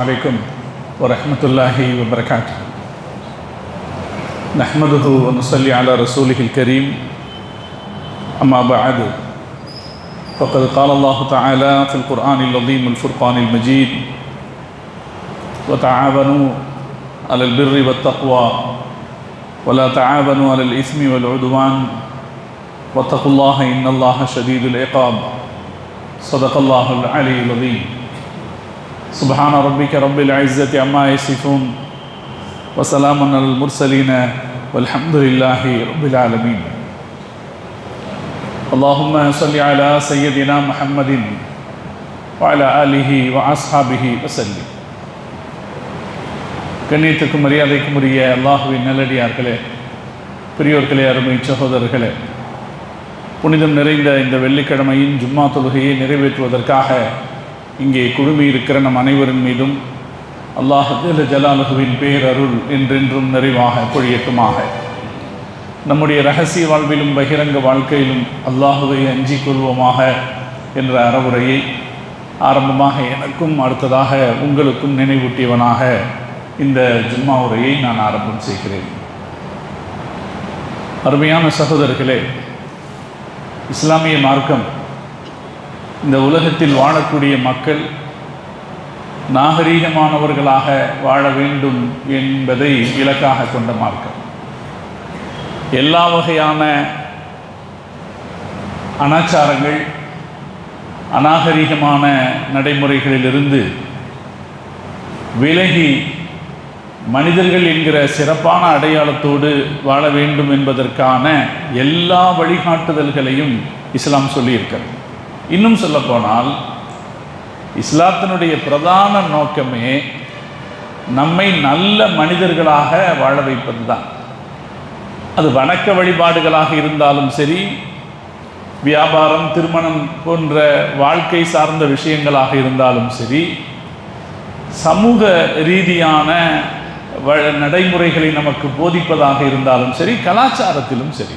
عليكم ورحمة الله وبركاته. نحمده ونصلي على رسوله الكريم. أما بعد، فقد قال الله تعالى في القرآن العظيم الفرقان المجيد: وتعاونوا على البر والتقوى ولا تعاونوا على الإثم والعدوان واتقوا الله إن الله شديد العقاب. صدق الله العلي العظيم. سبحان ربك رب العزة عما يصفون وسلام على المرسلين والحمد لله رب العالمين. اللهم صل على سيدنا محمد وعلى آله وأصحابه وسلم. கண்ணியத்துக்கும் மரியாதைக்கும் உரிய அல்லாஹுவின் நல்லடியார்களே, பெரியோர்களே, அருமை சகோதரர்களே, புனிதம் நிறைந்த இந்த வெள்ளிக்கிழமையின் ஜும்மா தொழுகையை நிறைவேற்றுவதற்காக இங்கே குழுமி இருக்கிற நம் அனைவரின் மீதும் அல்லாஹ் ஜல்ல ஜலாலுஹுவின் பேரருள் என்றென்றும் நிறைவாக பொழியட்டுமாக. நம்முடைய இரகசிய வாழ்விலும் பகிரங்க வாழ்க்கையிலும் அல்லாஹுவை அஞ்சிக் கொள்வோமாக என்ற அறவுரையை ஆரம்பமாக எனக்கும் அடுத்ததாக உங்களுக்கும் நினைவூட்டியவனாக இந்த ஜும்மா உரையை நான் ஆரம்பம் செய்கிறேன். அருமையான சகோதரர்களே, இஸ்லாமிய மார்க்கம் இந்த உலகத்தில் வாழக்கூடிய மக்கள் நாகரீகமானவர்களாக வாழ வேண்டும் என்பதை இலக்காக கொண்ட மார்க்கம். எல்லா வகையான அனாச்சாரங்கள், அநாகரீகமான நடைமுறைகளிலிருந்து விலகி மனிதர்கள் என்கிற சிறப்பான அடையாளத்தோடு வாழ வேண்டும் என்பதற்கான எல்லா வழிகாட்டுதல்களையும் இஸ்லாம் சொல்லியிருக்கிறது. இன்னும் சொல்லப்போனால் இஸ்லாத்தினுடைய பிரதான நோக்கமே நம்மை நல்ல மனிதர்களாக வாழ வைப்பது தான். அது வணக்க வழிபாடுகளாக இருந்தாலும் சரி, வியாபாரம், திருமணம் போன்ற வாழ்க்கை சார்ந்த விஷயங்களாக இருந்தாலும் சரி, சமூக ரீதியான நடைமுறைகளை நமக்கு போதிப்பதாக இருந்தாலும் சரி, கலாச்சாரத்திலும் சரி,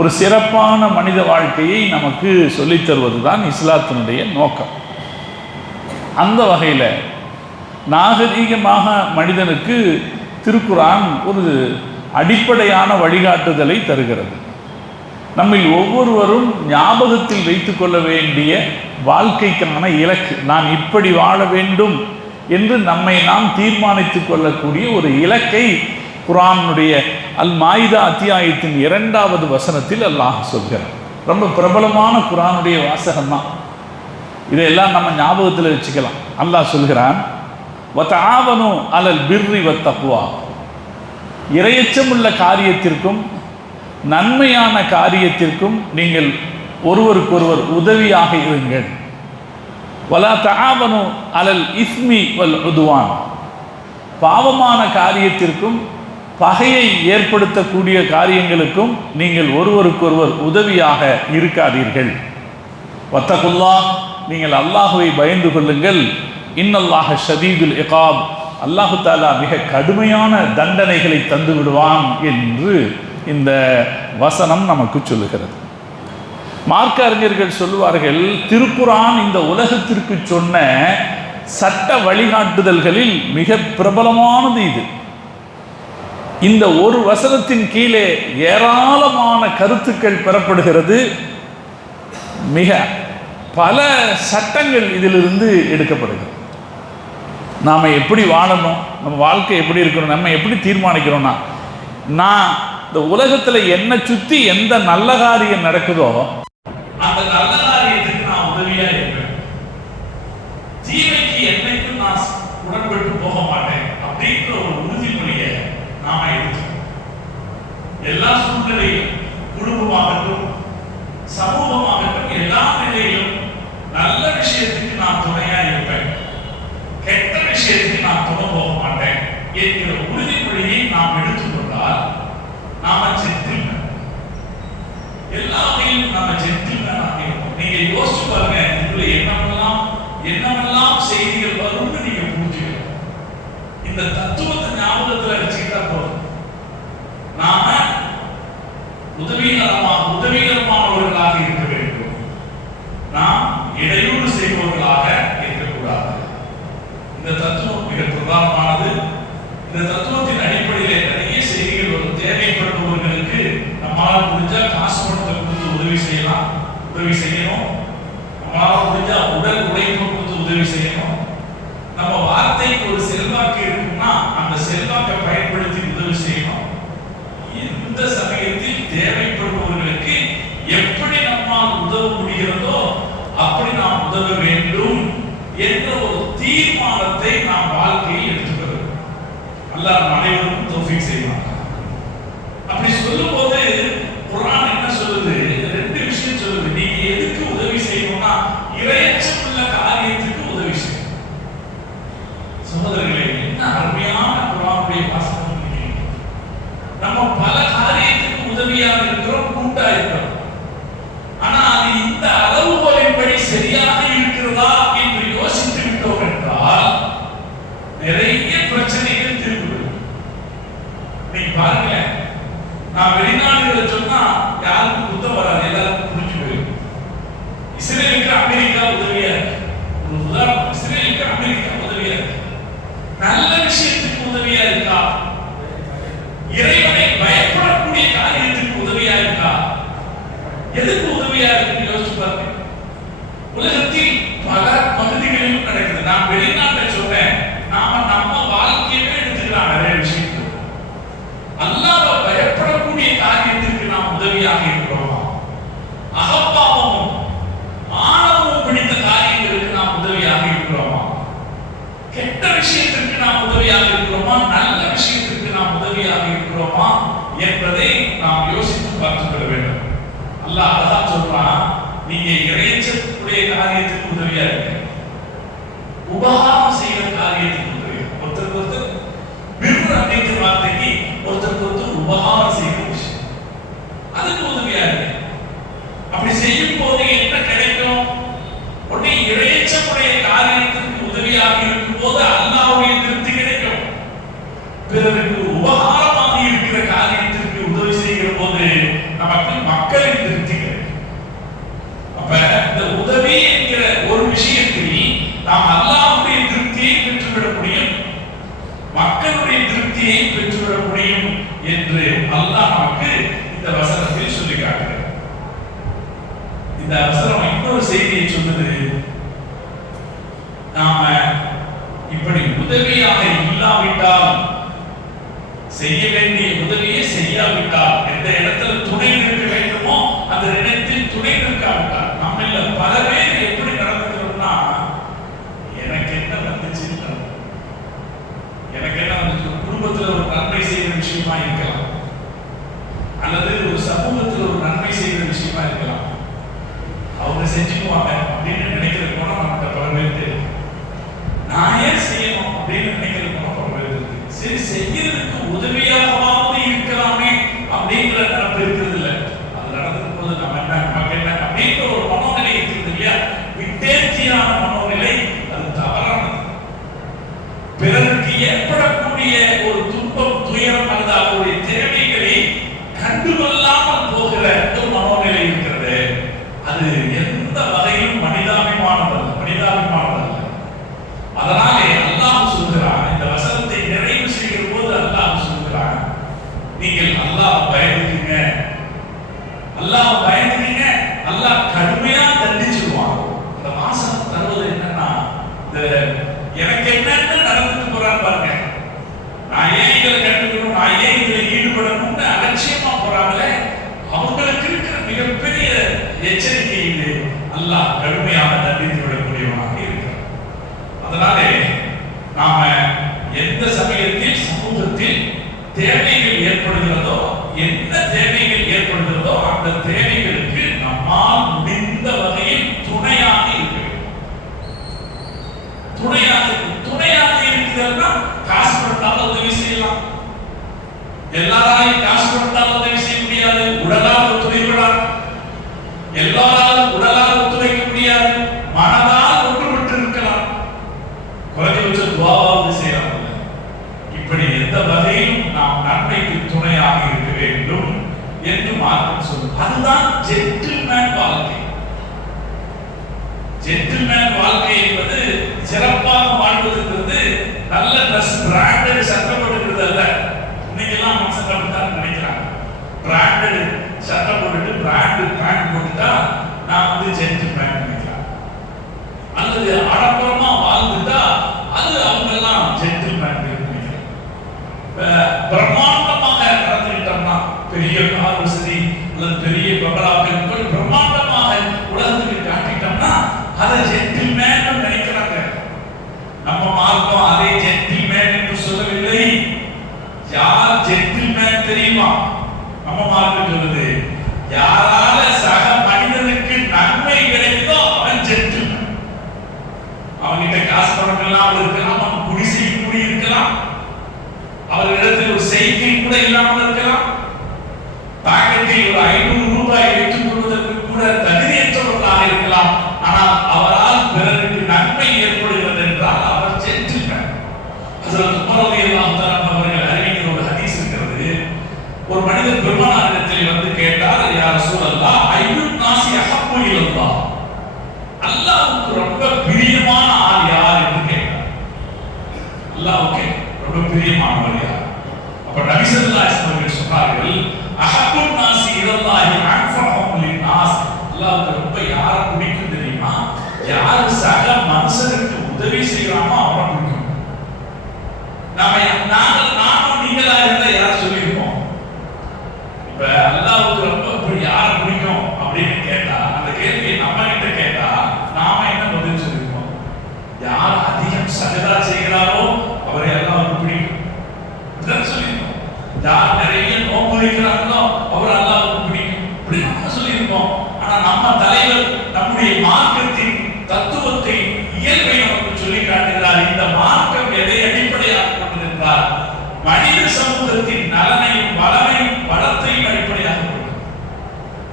ஒரு சிறப்பான மனித வாழ்க்கையை நமக்கு சொல்லித் தருவது தான் இஸ்லாத்தினுடைய நோக்கம். அந்த வகையில் நாகரீகமாக மனிதனுக்கு திருக்குர்ஆன் ஒரு அடிப்படையான வழிகாட்டுதலை தருகிறது. நம்மில் ஒவ்வொருவரும் ஞாபகத்தில் வைத்து கொள்ள வேண்டிய வாழ்க்கைக்கான இலக்கு, நான் இப்படி வாழ வேண்டும் என்று நம்மை நாம் தீர்மானித்து கொள்ளக்கூடிய ஒரு இலக்கை குர்ஆனுடைய அல் மாயிதா அத்தியாயத்தின் 2வது வசனத்தில் அல்லாஹ் சொல்கிறார். ரொம்ப பிரபலமான குர்ஆனுடைய வாசகம் தான். இதையெல்லாம் நம்ம ஞாபகத்தில் வச்சுக்கலாம். அல்லாஹ் சொல்கிறான், வதஆவனு அலல் பிர்ரி வத்தக்வா, இறையச்சமுள்ள காரியத்திற்கும் நன்மையான காரியத்திற்கும் நீங்கள் ஒருவருக்கொருவர் உதவியாக இருங்கள். வலா தஆவனு அலல் இஸ்மி வல் உதுவான், பாவமான காரியத்திற்கும் பகையை ஏற்படுத்தக்கூடிய காரியங்களுக்கும் நீங்கள் ஒருவருக்கொருவர் உதவியாக இருக்காதீர்கள். வத்தகுல்லாஹ், நீங்கள் அல்லாஹுவை பயந்து கொள்ளுங்கள். இன்னல்லாஹ ஷதீதுல் இகாப், அல்லாஹு தஆலா மிக கடுமையான தண்டனைகளை தந்து விடுவான் என்று இந்த வசனம் நமக்கு சொல்லுகிறது. மார்க்க அறிஞர்கள் சொல்லுவார்கள், திருக்குர்ஆன் இந்த உலகத்திற்கு சொன்ன சட்ட வழிகாட்டுதல்களில் மிக பிரபலமானது இது. இந்த ஒரு வசனத்தின் கீழே ஏராளமான கருத்துக்கள் பெறப்படுகிறது. மிக பல சட்டங்கள் இதிலிருந்து எடுக்கப்படுகிறது. நாம் எப்படி வாழணும், நம்ம வாழ்க்கை எப்படி இருக்கணும், நம்ம எப்படி தீர்மானிக்கிறோம்னா, நான் இந்த உலகத்தில் என்னை சுற்றி எந்த நல்ல காரியம் நடக்குதோ அந்த நல்ல காரியத்துக்கு நான் உதவியாக இருப்பேன், தீமைக்கு என்னைக்கும் நான் உடன்பட்டு போக மாட்டேன் அப்படின்ற ஒரு உறுதிமொழியை நாம எடுத்துக்கணும். எல்லா சூழ்நிலையிலும், குடும்பமாகட்டும் சமூகமாகட்டும், எல்லா நிலையிலும் நல்ல விஷயத்துக்கு நான் துணையா இருப்பேன், கெட்ட விஷயத்துக்கு நான் துணை போக மாட்டேன் என்கிற உறுதிமொழியை நாம் எடுத்துக்கொண்டால் நாம ஜென்டில்மேன். எல்லா வகையிலும் நாம ஜென்டில்மேன் ஆகிருப்போம். நீங்க யோசிச்சு பாருங்க, இதுல என்னமெல்லாம் செய்திகள் வரும்னு நீங்க புரிஞ்சுக்கணும். இந்த தத்துவத்தை ஞாபகத்தில் வச்சுக்கிட்டா போதும். நாம உதவிகரமானவர்களாக இருக்க வேண்டும். நாம் இடையூறு செய்பவர்களாக இருக்கக்கூடாது. இந்த தத்துவம் மிக பிரதானமானது. இந்த தத்துவத்தின் அடிப்படையிலே நிறைய செய்திகள் வரும். தேவைப்படுபவர்களுக்கு நம்மளால் முடிஞ்சா காசு பணத்தை கொடுத்து உதவி செய்யலாம், உதவி செய்யணும். நம்மளால் முடிஞ்சா உடல் உழைப்பு கொடுத்து உதவி செய்யணும். நம்ம வார்த்தைக்கு ஒரு செல்வாக்கு இருக்குன்னா அந்த செல்வாக்கை பயன்படுத்தி உதவி செய்யணும். இந்த சமயத்தில் தேவைப்படுபவர்களுக்கு எப்படி நம்மால் உதவ முடிகிறதோ அப்படி நாம் உதவ வேண்டும் என்ற ஒரு தீர்மானத்தை நாம் வாழ்க்கையில் எடுத்துக்கிறது. அல்லாஹ் அனைவருக்கும் தௌஃபீக் செய்வாங்க. அப்படி சொல்லும் போது குர்ஆன் என்ன சொல்லுது? ரெண்டு விஷயம் சொல்லுது. நீங்க எதுக்கு உதவி செய்யணும்னா இறையச்சமுள்ள காரியத்துக்கு உதவி செய்யணும். சகோதரர்களே, என்ன அருமையான குர்ஆனுடைய வாசகம். நம்ம பல காரியத்துக்கு உதவியாக இருக்கிறோம், கூட்டா இருக்கிறோம். ஆனா அது இந்த அளவுகோலின்படி சரியாக இருக்கிறதா என்று யோசித்து விட்டோம் என்றால் நிறைய பிரச்சனைகள் திரும்பும். நீங்க பாருங்க, நான் வெளிநாடுகளில் சொன்னா யாருக்கும் குத்தம் வராது, எல்லாருக்கும் புரிஞ்சு போயிடும். இஸ்ரேலுக்கு அமெரிக்கா உதவியா இருக்கு. ஒரு உதாரணம், இஸ்ரேலுக்கு அமெரிக்கா உதவியா இருக்கு. நல்ல விஷயத்துக்கு உதவியா இருக்கா? இறைவனை பயப்படக்கூடிய காரியத்துக்கு உதவியா இருக்கா? எதுக்கு உதவியா இருக்குன்னு யோசிச்சு பாருங்க. உலகத்தில் பல பகுதிகளிலும் நடக்குது. நான் வெளிநாட்டை சொல்றேன், நாம நம்ம வாழ்க்கையவே எடுத்துக்கலாம். நிறைய விஷயங்கள் அல்லாஹ்வை பயப்படக்கூடிய காரியத்திற்கு நாம் உதவியாக இருக்கிறோமா? அகப்பாவமும் ஆணவமும் பிடித்த காரியங்களுக்கு நாம் உதவியாக இருக்கிறோமா? கெட்ட விஷயத்திற்கு நாம் உதவியாக இருக்கிறோமா? நல்ல விஷயத்திற்கு நாம் உதவியாக இருக்கிறோமா என்பதை நாம் யோசித்து பார்த்துக் வேண்டும். அல்லாஹ் அழகா சொல்றான், நீங்க இறையச்சக்கூடிய காரியத்துக்கு உதவியா இருக்க, உபகாரம் செய்யற காரியத்துக்கு உதவியா. ஒருத்தருக்கு ஒருத்தர் பிர்ரு அப்படிங்கிற வார்த்தைக்கு ஒருத்தருக்கு ஒருத்தர் உபகாரம் செய்யற விஷயம், அதுக்கு உதவியா இருக்கு. அப்படி செய்யும் போது என்ன கிடைக்கும்? உடனே இறையச்சக்கூடிய காரியத்துக்கு உதவியாக இருக்கும் போது அல்லாஹ்வுடைய திருப்தி கிடைக்கும். பிறருக்கு உபகாரமாக இருக்கிற காரியத்திற்கு உதவி செய்கிற போது நமக்கு மக்களின் திருப்தி கிடைக்கும். அப்ப இந்த உதவி என்கிற ஒரு விஷயத்தில் நாம் அல்லாஹ்வுடைய திருப்தியை பெற்றுவிட முடியும், மக்களுடைய திருப்தியை பெற்றுவிட முடியும் என்று அல்லாஹ் நமக்கு இந்த வசனத்தில் சொல்லி காட்டுகிறார். இந்த வசனம் இன்னொரு செய்தியை சொல்லுது. நாம இப்படி உதவியாக இல்லாவிட்டால், செய்ய வேண்டிய உதவியை செய்யாவிட்டால், எந்த இடத்துல துணை நிற்க வேண்டுமோ அந்த இடத்தில் துணை நிற்காவிட்டால், நம்மள பல பேர் எப்படி நடந்துக்கிறோம்னா, எனக்கு என்ன வந்துச்சு, எனக்கு என்ன வந்துச்சு, குடும்பத்தில் ஒரு நன்மை செய்யற விஷயமா இருக்கலாம், அல்லது ஒரு சமூகத்தில் ஒரு நன்மை செய்யற விஷயமா இருக்கலாம். அவங்க செஞ்சுக்குவாங்க அப்படின்னு நினைக்கிற போனா நமக்கு பல பேர் தெரியும். நான் ஏன் செய்யணும் அப்படின்னு நினைக்கிற போனா பல பேர் இருக்கு. சரி, செய்யறதுக்கு உதவியாகவாவது இருக்கலாமே அப்படிங்கிற நினைப்பு இருக்கிறது இல்லை. அது நடந்துக்கும் போது நம்ம என்ன, நமக்கு என்ன அப்படிங்கிற ஒரு மனோநிலை இருக்கிறது இல்லையா? விட்டேர்ச்சியான மனோநிலை, அது தவறானது. பிறருக்கு ஏற்படக்கூடிய ஒரு துன்பம், துயரம் அல்லது அவருடைய தேவைகளை கண்டுகொள்ளாமல் போகிற ஒரு மனோநிலை இருக்கிறது. அது எந்த வகையிலும் மனிதாபிமானமல்ல. அதனாலே அல்லாஹ் சொல்கிறான், இந்த வசனத்தை நிறைவு செய்கிற போது அல்லாஹ் சொல்கிறான், நீங்கள் அல்லாஹ் பயந்துக்கீங்க, அல்லாஹ் பயந்துக்கீங்க, அல்லாஹ் கடுமையா தண்டிச்சிருவான். இந்த வாசனம் தருவது என்னன்னா, இந்த எனக்கு என்னன்னு நடந்துட்டு போறான்னு பாருங்க, நான் ஏன் இதில் கண்டுக்கணும், நான் ஏன் இதில் ஈடுபடணும்னு அலட்சியமா போறாங்களே, அவங்களுக்கு இருக்கிற மிகப்பெரிய எச்சரிக்கை இது. அல்லாஹ் கடுமையாக தண்டித்து விடக்கூடியவனாக இருக்கிறார். அதனாலே நாம எந்த சமயத்தில் சமூகத்தில் தேவைகள் ஏற்படுகிறதோ, என்ன தேவைகள் ஏற்படுகிறதோ அந்த தேவைகளுக்கு நம்மால் முடிந்த வகையில் துணையாக இருக்க வேண்டும். துணையாக இருக்கிறதுனா காசு கொடுத்தாலும் உதவி செய்யலாம். எல்லாராலையும் காசு கொடுத்தாலும் உதவி செய்ய முடியாது, உடலால் ஒத்துழைக்கலாம். எல்லாராலும் உடலால் ஒத்துழைக்க முடியாது, மனதால் ஒன்றுபட்டு இருக்கலாம், குறைஞ்சபட்ச துவாவாவது செய்யலாம். இப்படி எந்த வகையிலும் நாம் நன்மைக்கு துணையாக இருக்க வேண்டும் என்று மார்க்கம் சொல்லும். அதுதான் ஜென்டில்மேன் வாழ்க்கை. ஜென்டில்மேன் வாழ்க்கை என்பது சிறப்பாக வாழ்வதென்றது பிராண்டட் சட்டை போட்டுட்டு பிராண்டட் பேண்ட் போட்டுட்டா நான் வந்து ஜென்டில் மேன் நினைக்கிறேன். அல்லது ஆடம்பரமா வாழ்ந்துட்டா அது அவங்க எல்லாம் ஜென்டில் மேன் நினைக்கிறேன். பிரம்மாண்டமாக நடந்துக்கிட்டோம்னா பெரிய கார் வசதி அல்லது பெரிய பங்களாக்கள் பிரம்மாண்டமாக உலகத்துக்கு காட்டிட்டோம்னா அதை ஜென்டில் மேன் நினைக்கிறாங்க. நம்ம மார்க்கம் அதே ஜென்டில் மேன் என்று சொல்லவில்லை. யார் ஜென்டில் மேன் தெரியுமா? நம்ம மார்க்கம் சொல்லுது, யாரால சக மனிதனுக்கு நன்மை கிடைக்குதோ அவன் ஜென்டில் மேன். அவன்கிட்ட காசு பணம் இல்லாமல் இருக்கலாம், அவன் குடிசையில் கூடி இருக்கலாம், அவர்களிடத்தில் ஒரு சைக்கிள் கூட இல்லாமல் இருக்கலாம், பாக்கெட்டில் ஒரு 500 ரூபாய் வைத்துக் கொள்வதற்கு கூட தகுதியற்றவர்களாக இருக்கலாம். ஆனால் அவரால் பிறருக்கு நன்மை ஏற்படுகிறது என்றால் அவர் ஜென்டில் மேன். ஹஜ்ரத் உமர் ரலியல்லாஹு தஆலா அவர்கள் அறிவிக்கிற ஒரு ஹதீஸ் இருக்கிறது. ஒரு மனிதர் பெருமானாரிடத்தில் வந்து கேட்டார், யா ரசூலல்லாஹ், அய்யுன் நாஸி அஹப்பு இலல்லாஹ், அல்லாஹ்வுக்கு ரொம்ப பிரியமான ஆள் யார் என்று கேட்டார். அல்லாஹ்வுக்கு ரொம்ப பிரியமானவர் யார்? அப்ப நபி ஸல்லல்லாஹு அலைஹி வஸல்லம் சொன்னார்கள், அஹப்புன் நாஸி இலல்லாஹி அன்ஃபஹும் லின்னாஸ். அல்லாஹ்வுக்கு ரொம்ப யார பிடிக்கும் தெரியுமா? யார் சக மனுஷனுக்கு உதவி செய்யறாமோ அவரை பிடிக்கும். நானும் நீங்களா இருந்தா யார் சொல்லியிருப்போம்? இப்ப அல்லாஹ்வுக்கு ரொம்ப யார பிடிக்கும் அப்படின்னு கேட்டா, அந்த கேள்வியை நம்ம கிட்ட கேட்டா நாம என்ன பதில் சொல்லியிருப்போம்? யார் அதிகம் சஜதா செய்கிறாரோ அவரை அல்லாஹ்வுக்கு பிடிக்கும் அப்படின்னு சொல்லியிருப்போம். யார் நிறைய நோன்பு வைக்கிறாங்களோ அவர் அல்லாஹ்வுக்கு பிடிக்கும் இப்படி நம்ம சொல்லியிருப்போம். ஆனா நம்ம தலைவர் நம்முடைய மார்க்கத்தின் தத்துவத்தை, இயல்பை நமக்கு சொல்லி காட்டுகிறார். இந்த மார்க்கம் எதை அடிப்படையாக கொண்டது என்றால் மனித சமூகத்தின் நலனையும் வளத்தையும் அடிப்படையாக கொண்டது.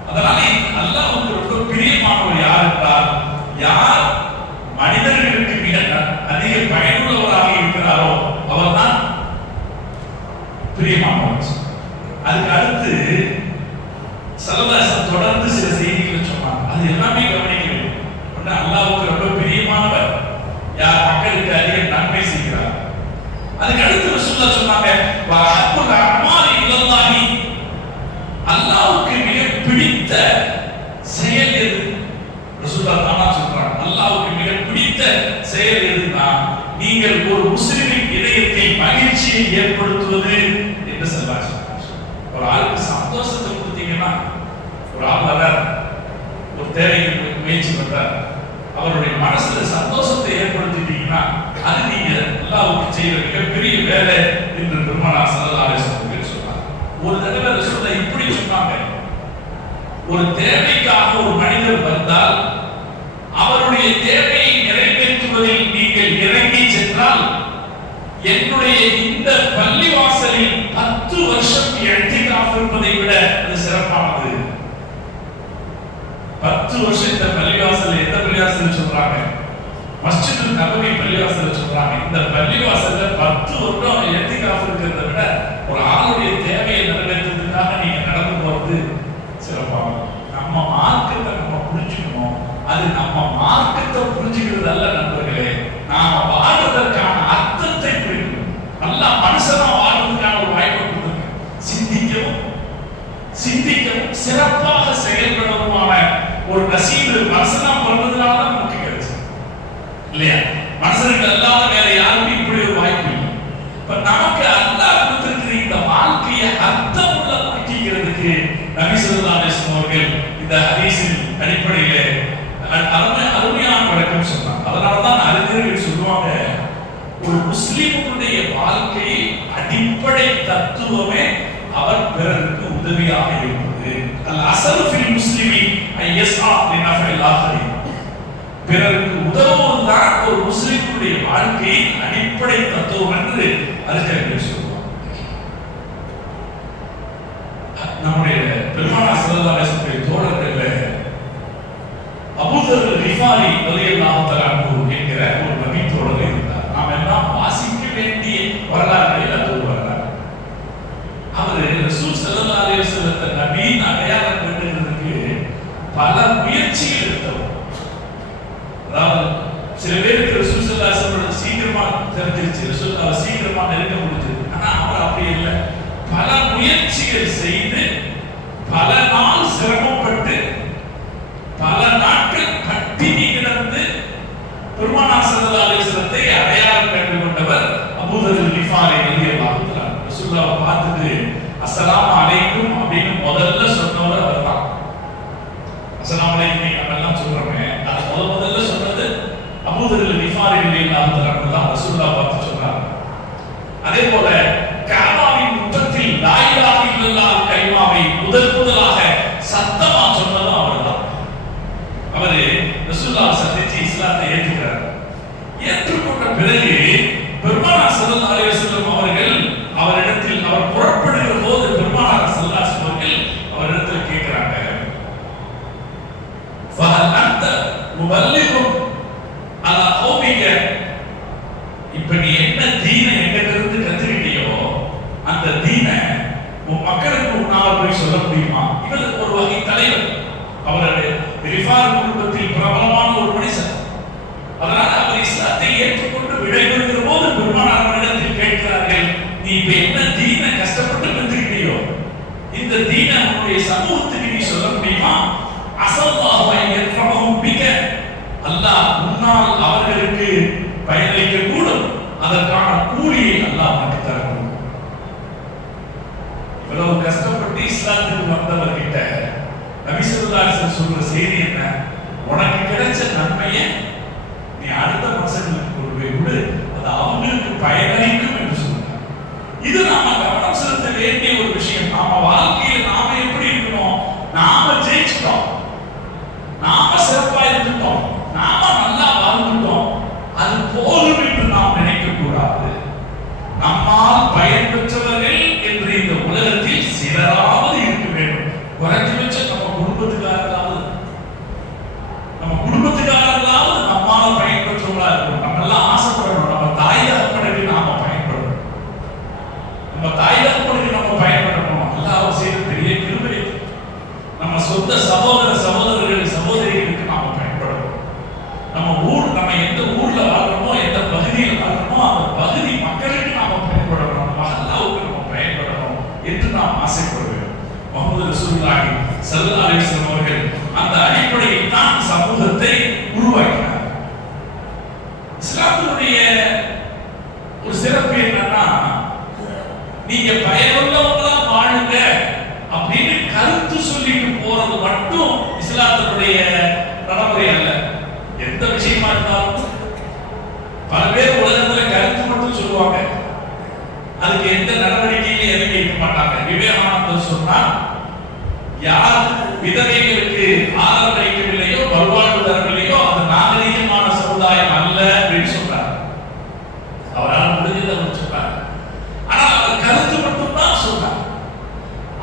அதனால அல்லாஹ்வுக்கு ரொம்ப பிரியமானவர் யார் என்றால், யார் மனிதர்களுக்கு மிக அதிக பயனுள்ளவராக இருக்கிறாரோ அவர்தான் பிரியமானவர். அதுக்கு அடுத்து சல்லல்லாஹு தொடர்ந்து சில செய்திகளை சொன்னாங்க. அது எல்லாமே கவனிக்க வேண்டும். அல்லாஹ்வுக்கு ரொம்ப பிரியமானவர் யார்? மக்களுக்கு அதிக நன்மை செய்கிறார். அதுக்கு அடுத்து ரசூலுல்லாஹ் சொன்னாங்க, வஹப்புல் அமாலி இலல்லாஹி, அல்லாஹ்வுக்கு மிக பிடித்த செயல் எது? ரசூலுல்லாஹ் தானா சொல்றாங்க, அல்லாஹ்வுக்கு மிக பிடித்த செயல் எதுனா நீங்கள் ஒரு முஸ்லிமின் இதயத்தை மகிழ்ச்சியை ஏற்படுத்துவது என்று சொல்றாங்க. ஒரு ஆளுக்கு சந்தோஷத்தை கொடுத்தீங்கன்னா, ஒரு ஆள் ஒரு தேவைக்கு முயற்சி பண்றார், அவருடைய மனசுல சந்தோஷத்தை ஏற்படுத்திட்டீங்கன்னா அது நீங்க அல்லாஹ்வுக்கு செய்யற மிகப்பெரிய வேலை என்று பெருமானார் ஸல்லல்லாஹு அலைஹி வஸல்லம் சொன்னார். ஒரு தடவை ரசூலுல்லாஹ் இப்படி சொன்னாங்க, ஒரு தேவைக்காக ஒரு மனிதர் வந்தால் அவருடைய தேவையை நிறைவேற்றுவதில் நீங்கள் இறங்கி சென்றால் என்னுடைய இந்த பள்ளிவாசலில் 10 வருஷம் இஅ்திகாஃப் இருப்பதை விட அது சிறப்பானது. 10 வருஷம் இந்த பள்ளிவாசல், எந்த பள்ளிவாசல் சொல்றாங்க? மஸ்ஜிதுல் நபவி பள்ளிவாசல் சொல்றாங்க. இந்த பள்ளிவாசல்ல 10 வருடம் இஅ்திகாஃப் இருக்கிறத விட ஒரு ஆளுடைய தேவையை நிறைவேற்றுவதற்காக நீங்க நடந்து போறது சிறப்பானது. நம்ம மார்க்கத்தை நம்ம புரிஞ்சுக்கணும். அது நம்ம மார்க்கத்தை புரிஞ்சுக்கிறது அல்ல நண்பர்களே, நாம வாழ்வதற்கான அர்த்தத்தை புரிஞ்சுக்கணும். நல்லா மனுஷனா வாழ்வதற்கான ஒரு வாய்ப்பை கொடுத்துருக்க, சிந்திக்கவும் சிறப்பாக செயல்படவுமான ஒரு நசீபு மனுஷனா பிறந்ததுனால தான் நமக்கு கிடைச்சது இல்லையா? மனுஷனுக்கு அல்லாத வேற யாருக்கும் இப்படி ஒரு வாய்ப்பு இல்லை. இப்ப நமக்கு அல்லாஹ் கொடுத்திருக்கிற இந்த வாழ்க்கையை அர்த்தம் உள்ள ஆக்கிக்கிறதுக்கு நபி ஸல்லல்லாஹு அலைஹி வஸல்லம் அவர்கள் இந்த ஹதீஸின் அடிப்படையிலே அருமையான வழக்கம் சொன்னாங்க. அதனாலதான் அறிஞர்கள் சொல்லுவாங்க, ஒரு முஸ்லிமுடைய வாழ்க்கை அடிப்படை தத்துவமே அவர் பிறருக்கு உதவியாக இருப்பது. அல் அஸலு ஃபில் முஸ்லிமி ஐயஸ்ஆ லினஃபில் ஆஹிரின், பிறருக்கு உதவுவதுதான் ஒரு முஸ்லிமுடைய வாழ்க்கையின் அடிப்படை தத்துவம் என்று அறிஞர்கள் சொல்லுவாங்க. நம்முடைய பெருமானார் ஸல்லல்லாஹு அலைஹி வஸல்லம் தோழர்களே அபூதர் ரிஃபாரி ரலியல்லாஹு தஆலா என்கிற ஒரு நபி தோழர் இருந்தார். நாம் எல்லாம் வாசிக்க வேண்டிய வரலாறுகளில் அது ஒரு வரலாறு. அவர் ரசூல் ஸல்லல்லாஹு அலைஹி வஸல்லத்தை நபியின் அடையாளம் கண்டுகிறதுக்கு பல முயற்சிகள் எடுத்தவர். அதாவது சில பேருக்கு ரசூல் ஸல்லல்லாஹு அலைஹி வஸல்லம் சீக்கிரமா தெரிஞ்சிருச்சு, ரசூலுல்லாஹ் சீக்கிரமா நெருங்க முடிஞ்சது. ஆனா அவர் அப்படி இல்லை, பல முயற்சிகள் செய்து பல நாள் சிரமப்பட்டு பல நாட்கள் பட்டினி கிடந்து பெருமானார் ஸல்லல்லாஹு அலைஹி வஸல்லத்தை அடையாளம் கண்டு கொண்டவர் அபூ தர் கிஃபாரி ரலியல்லாஹு தஆலா. ரசூலுல்லாஹ் பார்த்துட்டு அஸ்ஸலாமு அலைக்கும் அப்படின்னு முதல்ல சொன்னவர் அவர்தான். அஸ்ஸலாமு அலைக்கும் நம்ம எல்லாம் சொல்றோமே, அது முதல்ல சொன்னது அபூ தர் கிஃபாரி ரலியல்லாஹு தஆலா தான் ரசூலுல்லாஹ் பார்த்து சொன்னார். அதே போல கஅபாவின் முற்றத்தில் லா இலாஹ இல்லல்லாஹ் கலிமாவை முதலாக சத்தமா சொன்னதும் அவர்தான். அவரு ரசூலுல்லாஹ் சந்திச்சு இஸ்லாத்தை ஏற்றுக்கிறார். ஏற்றுக்கொண்ட பிறகு பெருமானார் ஸல்லல்லாஹு அலைஹி வஸல்லம் அவர்கள் அவரிடத்தில் அவர் புறப்படுகிற போது பெருமானார் ஸல்லல்லாஹு அலைஹி வஸல்லம் அவர்கள் அவரிடத்தில் கேட்கிறாங்க, ஃபஹல் அன்த முபல்லிகுன் அலா கௌமிக, இப்ப நீ என்ன தீனை என்கிட்ட இருந்து கத்துக்கிட்டியோ அந்த தீனை உன் மக்களுக்கு உன்னால போய் சொல்ல முடியுமா? இவர் ஒரு வகை தலைவர், அவருடைய ரிஃபார் குடும்பத்தில் பிரபலமான ஒரு மனுஷன். அதனால அவர் இஸ்லாத்தை ஏற்றுக்கொண்டு விடைபெறுகிற போது பெருமானார் அவரிடத்தில் கேட்கிறார்கள், நீ இப்ப என்ன தீனை கஷ்டப்பட்டு கத்துக்கிட்டியோ இந்த தீனை உன்னுடைய சமூகத்துக்கு நீ சொல்ல முடியுமா? அஸல்லாஹு அன் யர்ஃபஅஹும் பிக, அல்லாஹ் உன்னால் அவர்களுக்கு பயனளிக்க கூடும், அதற்கான கூலியை அல்லாஹ் உனக்கு தரக்கூடும். இவ்வளவு கஷ்டப்பட்டு இஸ்லாத்துக்கு வந்தவர்கிட்ட நபி ஸல்லல்லாஹு அலைஹி வஸல்லம் சொல்ற செய்தி என்ன? உனக்கு கிடைச்ச நன்மையை நீ அடுத்த மனுஷங்களுக்கு கொண்டு போய் விடு, அது அவங்களுக்கு பயனளிக்கும் என்று சொன்னார். இது நாம கவனம் செலுத்த வேண்டிய ஒரு விஷயம். நாம வாழ்க்கையில் நாம எப்படி இருக்கணும்? நாம ஜெயிச்சிட்டோம், நாம சிறப்பா இருந்துட்டோம், நாம நல்லா வாழ்ந்துட்டோம், அது போதும் என்று நாம் நினைக்க கூடாது. நம்மால் பயன் பெற்றவர்கள் என்று இந்த உலகத்தில் சிலராவது இருக்க வேண்டும். குறைஞ்சபட்சம் நம்ம குடும்பத்துக்காரர்களாவது நம்மால் பயன் பெற்றவங்களா இருக்கணும். நம்ம எல்லாம் ஆசைப்படணும், நம்ம தாய் தகப்பனுக்கு நாம பயன்படணும், நம்ம தாய் தகப்பனுக்கு நம்ம பயன்படணும். அல்லாஹ் செய்த பெரிய கிருபை. நம்ம சொந்த சகோதரர்கள் சகோதரிகளுக்கு நாம பயன்படணும். நம்ம எந்த ஊர்ல வாழ்றோமோ, எந்த பகுதியில் வாழ்றோமோ அந்த பகுதி மக்களுக்கு நாம பயன்படணும், அல்லாஹ்வுக்கு நம்ம பயன்படணும் என்று நாம் ஆசைப்படுவோம். முஹம்மது ரசூலுல்லாஹி ஸல்லல்லாஹு அலைஹி வஸல்லம் அவர்கள் அந்த அடிப்படையில் தான் சமூகத்தை உருவாக்கினார். இஸ்லாத்தினுடைய ஒரு சிறப்பு என்னன்னா, நீங்க பயனுள்ளவங்களா வாழுங்க அப்படின்னு கருத்து சொல்லிட்டு போறது மட்டும் இஸ்லாத்தினுடைய நடைமுறை அல்ல. எந்த விஷயமா இருந்தாலும் பல பேர் உலகத்துல கருத்து மட்டும் சொல்லுவாங்க, அதுக்கு எந்த நடவடிக்கையிலும் இறங்கி இருக்க மாட்டாங்க. விவேகானந்தர் சொன்னார், யார் விதவைகளுக்கு ஆதரவு அளிக்கவில்லையோ, வருவாழ்வு தரவில்லையோ, அது நாகரீகமான சமுதாயம் அல்ல அப்படின்னு சொன்னார். அவரால் முடிஞ்சதை அவர் சொன்னார். ஆனால் அவர் கருத்து மட்டும் தான் சொன்னார்.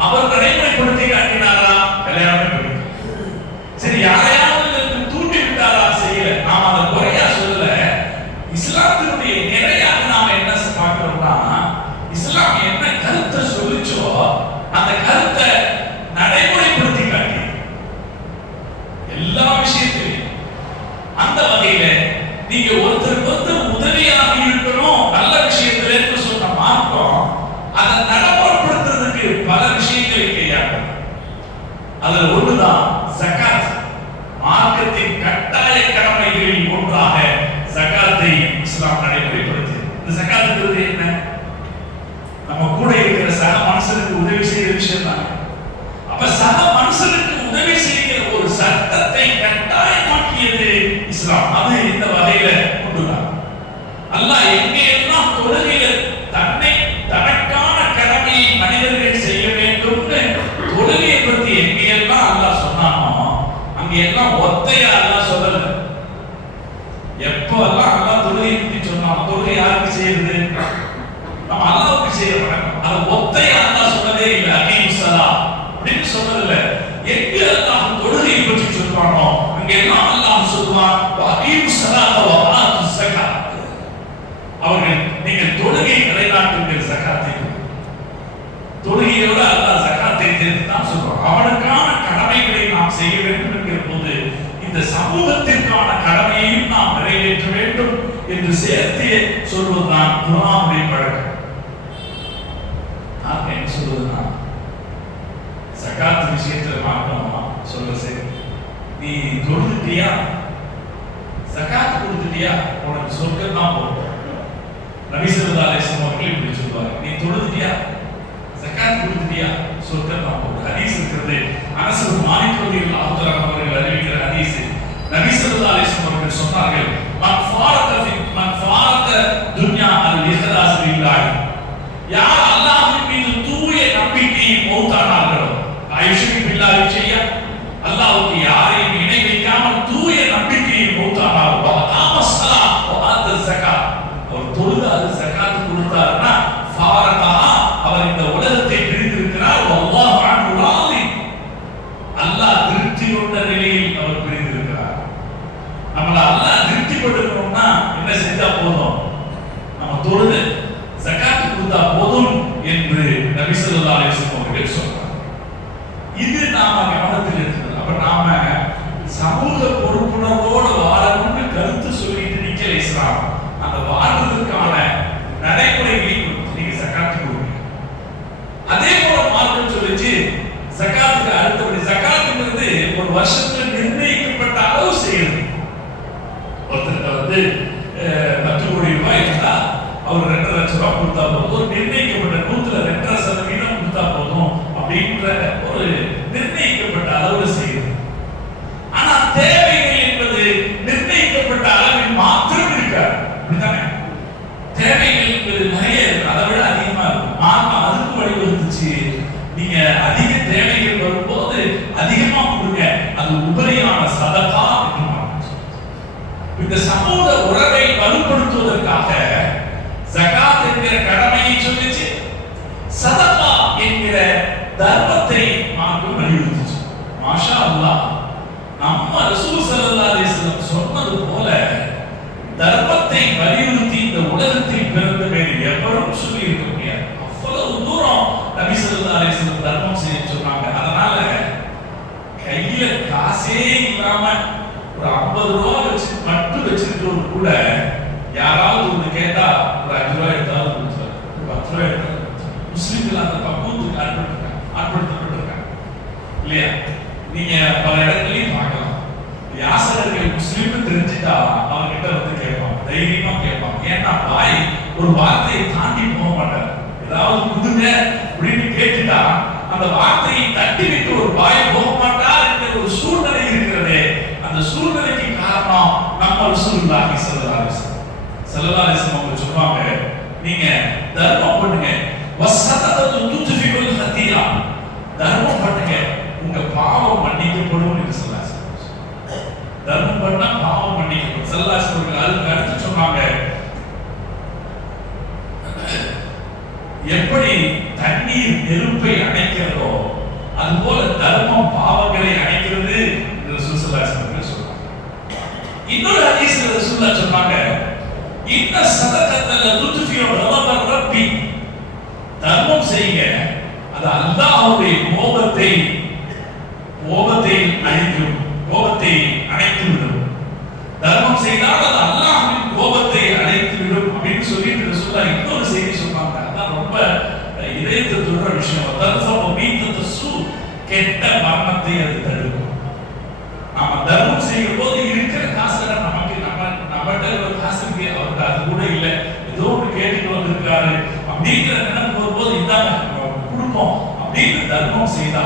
அவர் நடைமுறைப்படுத்தி காட்டினாரா? கல்யாணமே பண்ணி சரி, யாரையாவது தூண்டி விட்டாரா? செய்யல. நாம் அதை குறையா சொல்லல. இஸ்லாத்தினுடைய நிறையாக நாம் என்ன பார்க்கிறோம்னா, இஸ்லாம் என்ன கருத்தை சொல்லிச்சோ அந்த கருத்தை நடைமுறைப்படுத்தி காட்டி எல்லா விஷயத்திலையும். அந்த வகையில நீங்க ஒருத்தருக்கு உதவியாக இருக்கணும் நல்ல விஷயத்துல என்று சொன்ன மார்க்கம் அதை நடைமுறைப்படுத்துறதுக்கு பல விஷயங்களை கையாளும். அதுல ஒண்ணுதான் ஜகாத். மார்க்கத்தின் கட்டாய கடமைகளில் ஒன்றாக ஜகாத்தை இஸ்லாம் நடைமுறைப்படுத்தி. இந்த ஜகாத்துங்கிறது என்ன? நம்ம கூட இருக்கிற சக மனுஷனுக்கு உதவி செய்யற விஷயம் தான். அப்ப சக மனுஷனுக்கு உதவி செய்கிற ஒரு சட்டத்தை கட்டாயமாக்கியது இஸ்லாம். அது இந்த வகையில கொண்டுதான். அல்லாஹ் எங்கெல்லாம் தொழுகையில தனக்கான கடமையை மனிதர்கள் செய்ய வேண்டும், தொழுகையை பத்தி எங்கெல்லாம் அல்லாஹ் சொன்னானோ அங்கெல்லாம் ஒத்தையா அல்லாஹ் சொல்லல. எப்பெல்லாம் அல்லாஹ் தொழுகையை பத்தி சொன்னான், தொழுகை யாருக்கு செய்யறது? நம்ம அல்லாஹ்வுக்கு செய்ய வணக்கம். அது ஒத்தையா அல்லாஹ் சொன்னதே இல்லை. அகீமுஸ்ஸலா அப்படின்னு சொன்னதில்லை. எங்க அல்லாஹ் தொழுகையை பற்றி சொல்றானோ அங்கெல்லாம் அல்லாஹ் சொல்வான், அகீமுஸ்ஸலாத வ ஆத்துஸ் ஸகாத். அவர்கள் நீங்கள் தொழுகை நிலைநாட்டுங்கள், ஸகாத்தை. தொழுகையோட அல்லாஹ் ஸகாத்தை சேர்த்து தான் சொல்றான். அவனுக்கான கடமைகளை நாம் செய்ய வேண்டும் என்கிற போது இந்த சமூகத்திற்கான கடமையையும் நாம் நிறைவேற்ற வேண்டும் என்று சேர்த்து சொல்வதுதான் குர்ஆனுடைய பழக்கம். நான் என்ன சொல்வதுன்னா, ஜகாத் விஷயத்துல மாற்றமா சொல்ற சரி, நீ தொழுதுட்டியா, ஜகாத் கொடுத்துட்டியா, உனக்கு சொர்க்கம் தான் போகும். நபி ஸல்லல்லாஹு அலைஹி வஸல்லம் அவர்கள் இப்படி சொல்வாங்க, நீ தொழுதுட்டியா, ஜகாத் கொடுத்துட்டியா, சொர்க்கம் தான் போகும். ஹதீஸ் இருக்கிறது. அனஸ் பின் மாலிக் ரலியல்லாஹு தஆலா அவர்கள் அறிவிக்கிற ஹதீஸ். நபி ஸல்லல்லாஹு அலைஹி வஸல்லம் அவர்கள் சொன்னார்கள், மன் ஃபாரக துன்யா அல் இஹ்லாஸ் லில்லாஹ், யார் அல்லாஹ்வின் மீது தூய நம்பிக்கையில் மௌத்தானார்களோ, ஆயுஷ்க்கு பில்லாஹி செய்ய, அல்லாஹ்வுக்கு யாரையும் இணை வைக்காமல் தூய நம்பிக்கையில் மௌத்தானார்களோ, அகாமஸ்ஸலா வ ஆத ஸகாத், அவர் தொழுதார், ஸகாத் கொடுத்தார்னா ஃபாரகா, அவர் இந்த உலகத்தை பிரிந்திருக்கிறார். வல்லாஹு அன்ஹு ராதி, அல்லாஹ் திருப்தி கொண்ட நிலையில் அவர் பிரிந்திருக்கிறார். நம்மள அல்லாஹ் திருப்தி படுத்தணும்னா என்ன செஞ்சா போதும்? நம்ம தொழுது ஜகாத் கொடுத்தா போதும் என்று நபி ஸல்லல்லாஹு அலைஹி வஸல்லம் அவர்கள் சொன்னார். இது நாம கவனத்தில் எடுத்துக்கணும். அப்ப நாம சமூக பொறுப்புணர்வோடு வாழணும்னு கருத்து சொல்லிட்டு நிக்கல இஸ்லாம். அந்த வாழ்றதுக்கான நடைமுறைகளை நீங்க ஜகாத் கொடுங்க. அதே போல மார்க்கம் சொல்லிச்சு ஜகாத்துக்கு அடுத்தபடி, ஜகாத்துங்கிறது ஒரு வருஷத்துல நிர்ணயிக்கப்பட்ட அளவு செய்யுது. ஒருத்தருக்கு 10 கோடி ரூபாய் இருந்தா அவர் 2.5 லட்சம் ரூபாய் கொடுத்தா போதும், ஒரு நிர்ணயிக்கப்பட்ட 100% கொடுத்தா போதும் அப்படின்ற ஒரு நிர்ணயிக்கப்பட்ட அளவுல செய்யுது. ஆனா தேவைகள் என்பது நிர்ணயிக்கப்பட்ட அளவில் மாத்திரம் இருக்காது. அப்படித்தானே? தேவைகள் என்பது நிறைய இருக்கு, அதை விட அதிகமா இருக்கும். மார்க்கம் அதுக்கு வழிவகுத்துச்சு, நீங்க அதிக தேவைகள் வரும்போது அதிகமா கொடுங்க, அது உபரியான சதகா என்று மார்க்கம். இந்த சமூக உறவை வலுப்படுத்துவதற்காக ஜகாத் என்கிற கடமையை சொல்லிச்சு, சதகா என்கிற தர்மத்தை மார்க்கம் வலியுறுத்துச்சு. மாஷா அல்லாஹ், நம்ம ரசூல் ஸல்லல்லாஹு அலைஹி வஸல்லம் சொன்னது போல தர்மத்தை வலியுறுத்தி இந்த உலகத்தில் பிறந்த வேறு எவரும் சொல்லி இருக்க முடியாது. அவ்வளவு தூரம் நபி ஸல்லல்லாஹு அலைஹி வஸல்லம் தர்மம் செய்ய சொன்னாங்க. அதனால கையில காசே இல்லாம ஒரு 50 ரூபாய் வச்சு மட்டும் வச்சிருக்கிறவங்க கூட யாராவது ஒன்று கேட்டா ஒரு 5 ரூபாய் எடுத்தாலும் கொடுத்துருவாங்க, ஒரு 10 ரூபாய் எடுத்தாலும் கொடுத்துருவாங்க. முஸ்லிம்கள் அந்த பக்குவத்துக்கு ஆட்படுத்தப்பட்டிருக்காங்க இல்லையா? நீங்க பல இடங்களையும் பார்க்கலாம். யாசகர்கள் முஸ்லிம்னு தெரிஞ்சுட்டா அவர்கிட்ட வந்து கேட்பாங்க, தைரியமா கேட்பாங்க. ஏன்னா பாய் ஒரு வார்த்தையை தாண்டி போக மாட்டார். ஏதாவது கொடுங்க அப்படின்னு கேட்டுட்டா அந்த வார்த்தையை தட்டி விட்டு ஒரு பாய் போக மாட்டார் என்ற ஒரு சூழ்நிலை இருக்கிறது. அந்த சூழ்நிலைக்கு காரணம் நம்ம ரசூலுல்லாஹி ஸல்லல்லாஹு அலைஹி வஸல்லம் அவங்க சொல்றாங்க, நீங்க தர்மம் பண்ணுங்க, வஸதகத்து துத்ஃபிகுல் ஹதீரா, தர்மம் பண்ணுங்க, உங்க பாவம் மன்னிக்கப்படும் என்று ஸல்லல்லாஹு அலைஹி வஸல்லம். தர்மம் பண்ணா பாவம் மன்னிக்கப்படும். ஸல்லல்லாஹு அலைஹி வஸல்லம் அதுக்கு அடுத்து சொன்னாங்க, எப்படி தண்ணீர் நெருப்பை அணைக்கிறதோ அதுபோல தர்மம் பாவங்களை அணைக்கிறது என்று ஸல்லல்லாஹு அலைஹி வஸல்லம் சொல்றாங்க. இன்னொரு ஹதீஸ்ல ரசூலுல்லாஹ் சொன்னாங்க, இன்ன ஸதகத்தல் துத்ஃபியு ரதபர் ரப்பி, தர்மம் செய்யுங்க, அது அல்லாஹ்வுடைய கோபத்தை அழிக்கும், கோபத்தை அணைத்து விடும். தர்மம் செய்தால் அது அல்லாஹ்வின் கோபத்தை அணைத்து விடும் அப்படின்னு சொல்லிட்டு ரசூலுல்லாஹ் இன்னொரு செய்தி சொன்னாங்க. அதான் ரொம்ப இதயத்தை தொடுற விஷயம். தர்ஃபு மீத்தத்து சூ, கெட்ட மரணத்தை அது தடுக்கும். நாம தர்மம் செய்யும் போது இருக்கிற காசுல நமக்கு நம்மகிட்ட ஒரு காசு இருக்கு, அவருக்கு அது கூட இல்லை, ஏதோ ஒன்று கேட்டுட்டு வந்திருக்காரு அப்படிங்கிற நினைப்பு வரும்போது இதாங்க கொடுப்போம் அப்படின்னு தர்மம் செய்தா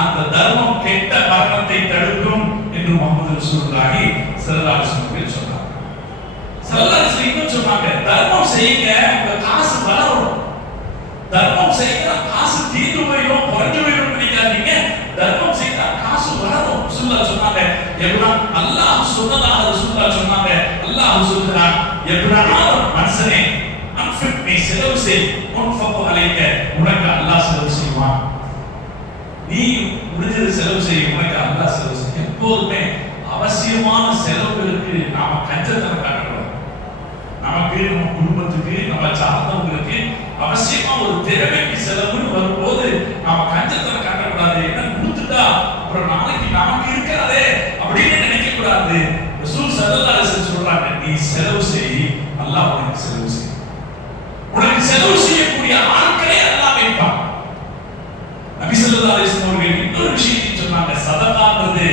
அந்த தர்மம் கெட்ட மரணத்தை தடுக்கும் என்று முஹம்மது ரசூலுல்லாஹி ஸல்லல்லாஹு அலைஹி வஸல்லம் சொன்னாங்க. ஸல்லல்லாஹு அலைஹி வஸல்லம் சொன்னாங்க, தர்மம் செய்யுங்க, உங்க காசு வளரும். தர்மம் செய்தா காசு தீர்ந்து போயிடும், குறைஞ்சு போயிடும் நினைக்காதீங்க. தர்மம் செய்தா காசு வளரும். ரசூலுல்லாஹ் சொன்னாங்க, எப்படா அல்லாஹ் சொன்னதாக ரசூலுல்லாஹ் சொன்னாங்க, அல்லாஹ் சொல்றான், எப்படா மனுஷனே அன்ஃபிக், நீ செலவு செய், உன்ஃபகு அலைக, உனக்கு அல்லாஹ் செலவு செய்வான். நீ முடிஞ்சது செலவு செய்ய, உனக்கு அல்லாஹ் செலவு செய்ய. எப்போதுமே அவசியமான செலவுகளுக்கு நாம கஞ்சத்தனம் காட்டணும். நமக்கு, நம்ம குடும்பத்துக்கு, நம்ம சார்ந்தவங்களுக்கு அவசியமா ஒரு தேவைக்கு செலவுன்னு வரும்போது நாம கஞ்சத்தனம் காட்டக்கூடாது. என்ன கொடுத்துட்டா அப்புறம் நாளைக்கு நமக்கு இருக்காதே அப்படின்னு நினைக்க கூடாது. ரசூல் ஸல்லல்லாஹு அலைஹி வஸல்லம் சொல்றாங்க, நீ செலவு செய், அல்லாஹ் உனக்கு செலவு செய்யும். உனக்கு செலவு செய்யக்கூடிய ஆட்களை அல்லாஹ் வைப்பான். நபி ஸல்லல்லாஹு அலைஹி வஸல்லம் அவர்கள் இன்னொரு விஷயத்தை சொன்னாங்க. சதகாங்கிறது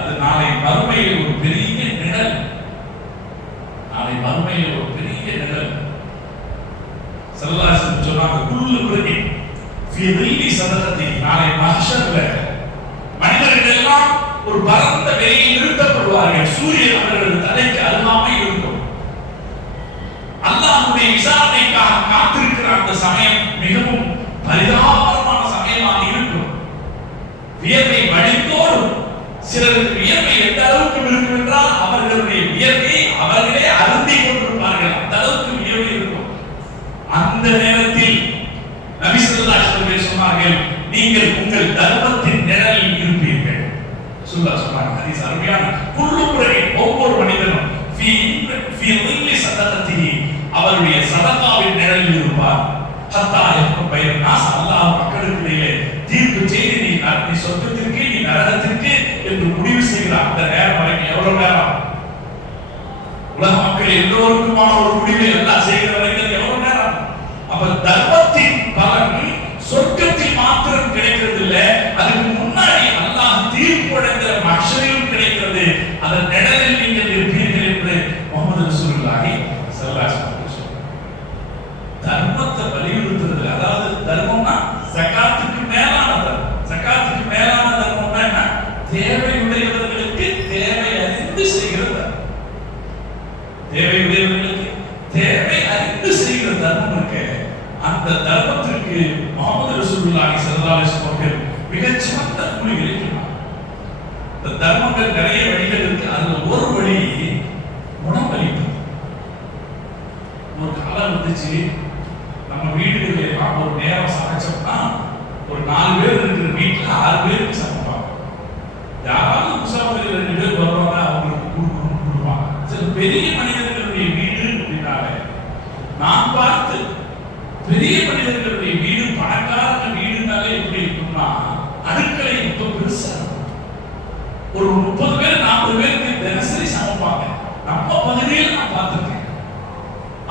அது நாளை மறுமையில் ஒரு பெரிய நிழல். நாளை மறுமையில் ஒரு பெரிய நிழல். ஸல்லல்லாஹு அலைஹி வஸல்லம் சொன்னாங்க, குல்லு இம்ரிஇன் ஃபீ ظில்லி ஸதகத்தி. நாளை மஹ்ஷர்ல மனிதர்கள் எல்லாம் ஒரு பரந்த வெளியில் நிறுத்தப்படுவார்கள். சூரியன் அவர்களது தலைக்கு அருகாமையில் இருக்கும். அல்லாஹ்வுடைய விசாரணைக்காக காத்திருக்கிற அந்த சமயம் மிகவும் பரிதாபமான சமயமாக இருக்கும். வியர்வை வழிந்தோடும். சிலருக்கு வியர்வை எந்த அளவுக்கு இருக்கும் என்றால் அவர்களுடைய வியர்வை அவர்களே அருந்தி கொண்டிருப்பார்கள். அந்த அளவுக்கு வியர்வை இருக்கும். அந்த நேரத்தில் நபி ஸல்லல்லாஹு அலைஹி வஸல்லம் சொன்னார்கள், நீங்கள் உங்கள் தர்மத்தின் நிழலில் இருப்பீர்கள். சொன்னாங்க. ஹதீஸ் அருமையான. குல்லு இம்ரிஇன், ஒவ்வொரு மனிதனும் ஃபீ ظில்லி ஸதகத்திஹி, அவருடைய சதகாவின் நிழலில் இருப்பார். ஹத்தா யஹ்கும் பைன நாஸ், அல்லாஹ் மக்களுக்கிடையே தீர்ப்பு செய்து நீ சொர்க்கத்திற்கு நீ நரகத்திற்கு என்று முடிவு செய்கிற அந்த நேரம் வரைக்கும் எவ்வளவு நேரம்? உலக மக்கள் எல்லோருக்குமான ஒரு முடிவை எல்லாம் செய்கிற வரைக்கும் எவ்வளவு நேரம்? அப்ப தர்மத்தின் பலன் சொர்க்கத்தில் மாத்திரம் கிடைக்கிறது இல்லை, அதுக்கு முன்னாடி அல்லாஹ் தீர்ப்பு அடைந்த மஹ்ஷரிலும் கிடைக்கிறது. அதன் நிழலில் நீங்கள் இருப்பீர்கள் என்று முஹம்மது ரசூலுல்லாஹி ஸல்லல்லாஹு அலைஹி வஸல்லம் சொன்னார். தர்மத்தை வலியுறுத்துறது, அதாவது தர்மம்னா ஜகாத்துக்கு மேலான தர்மம். ஜகாத்துக்கு மேலான தர்மம்னா என்ன? தேவையுடையவர்களுக்கு தேவை அறிந்து செய்கிற தர்மம். தேவையுடையவர்களுக்கு தேவை அறிந்து செய்கிற தர்மம் இருக்கு. அந்த தர்மத்திற்கு முஹம்மது ரசூலுல்லாஹி ஸல்லல்லாஹு அலைஹி வஸல்லம் அவர்கள் மிகச் சிறந்த கூலிகளை சொன்னார். இந்த தர்மங்கள் நிறைய வழிகள் இருக்கு. அதுல ஒரு வழி உணவளிப்பது. ஒரு காலம் வந்துச்சு, நம்ம வீடுகளில் எல்லாம் ஒரு நேரம் சமைச்சோம்னா ஒரு 4 பேர் இருக்கிற வீட்டில் 6 பேருக்கு சமைப்பாங்க. யாராவது முசாஃபிர் 2 பேர் வருவாங்க, அவங்களுக்கு கொடுப்பாங்க. சில பெரிய மனிதர்களுடைய வீடு அப்படின்னாலே நான் பார்த்து பெரிய மனிதர்களுடைய வீடு, பணக்காரங்க வீடுனாலே எப்படி இருக்கும்னா அடுக்களை ரொம்ப பெருசா இருக்கும். ஒரு 30 பேர் 40 பேருக்கு தினசரி சமைப்பாங்க. நம்ம பகுதியில் நான் பார்த்திருக்கேன்.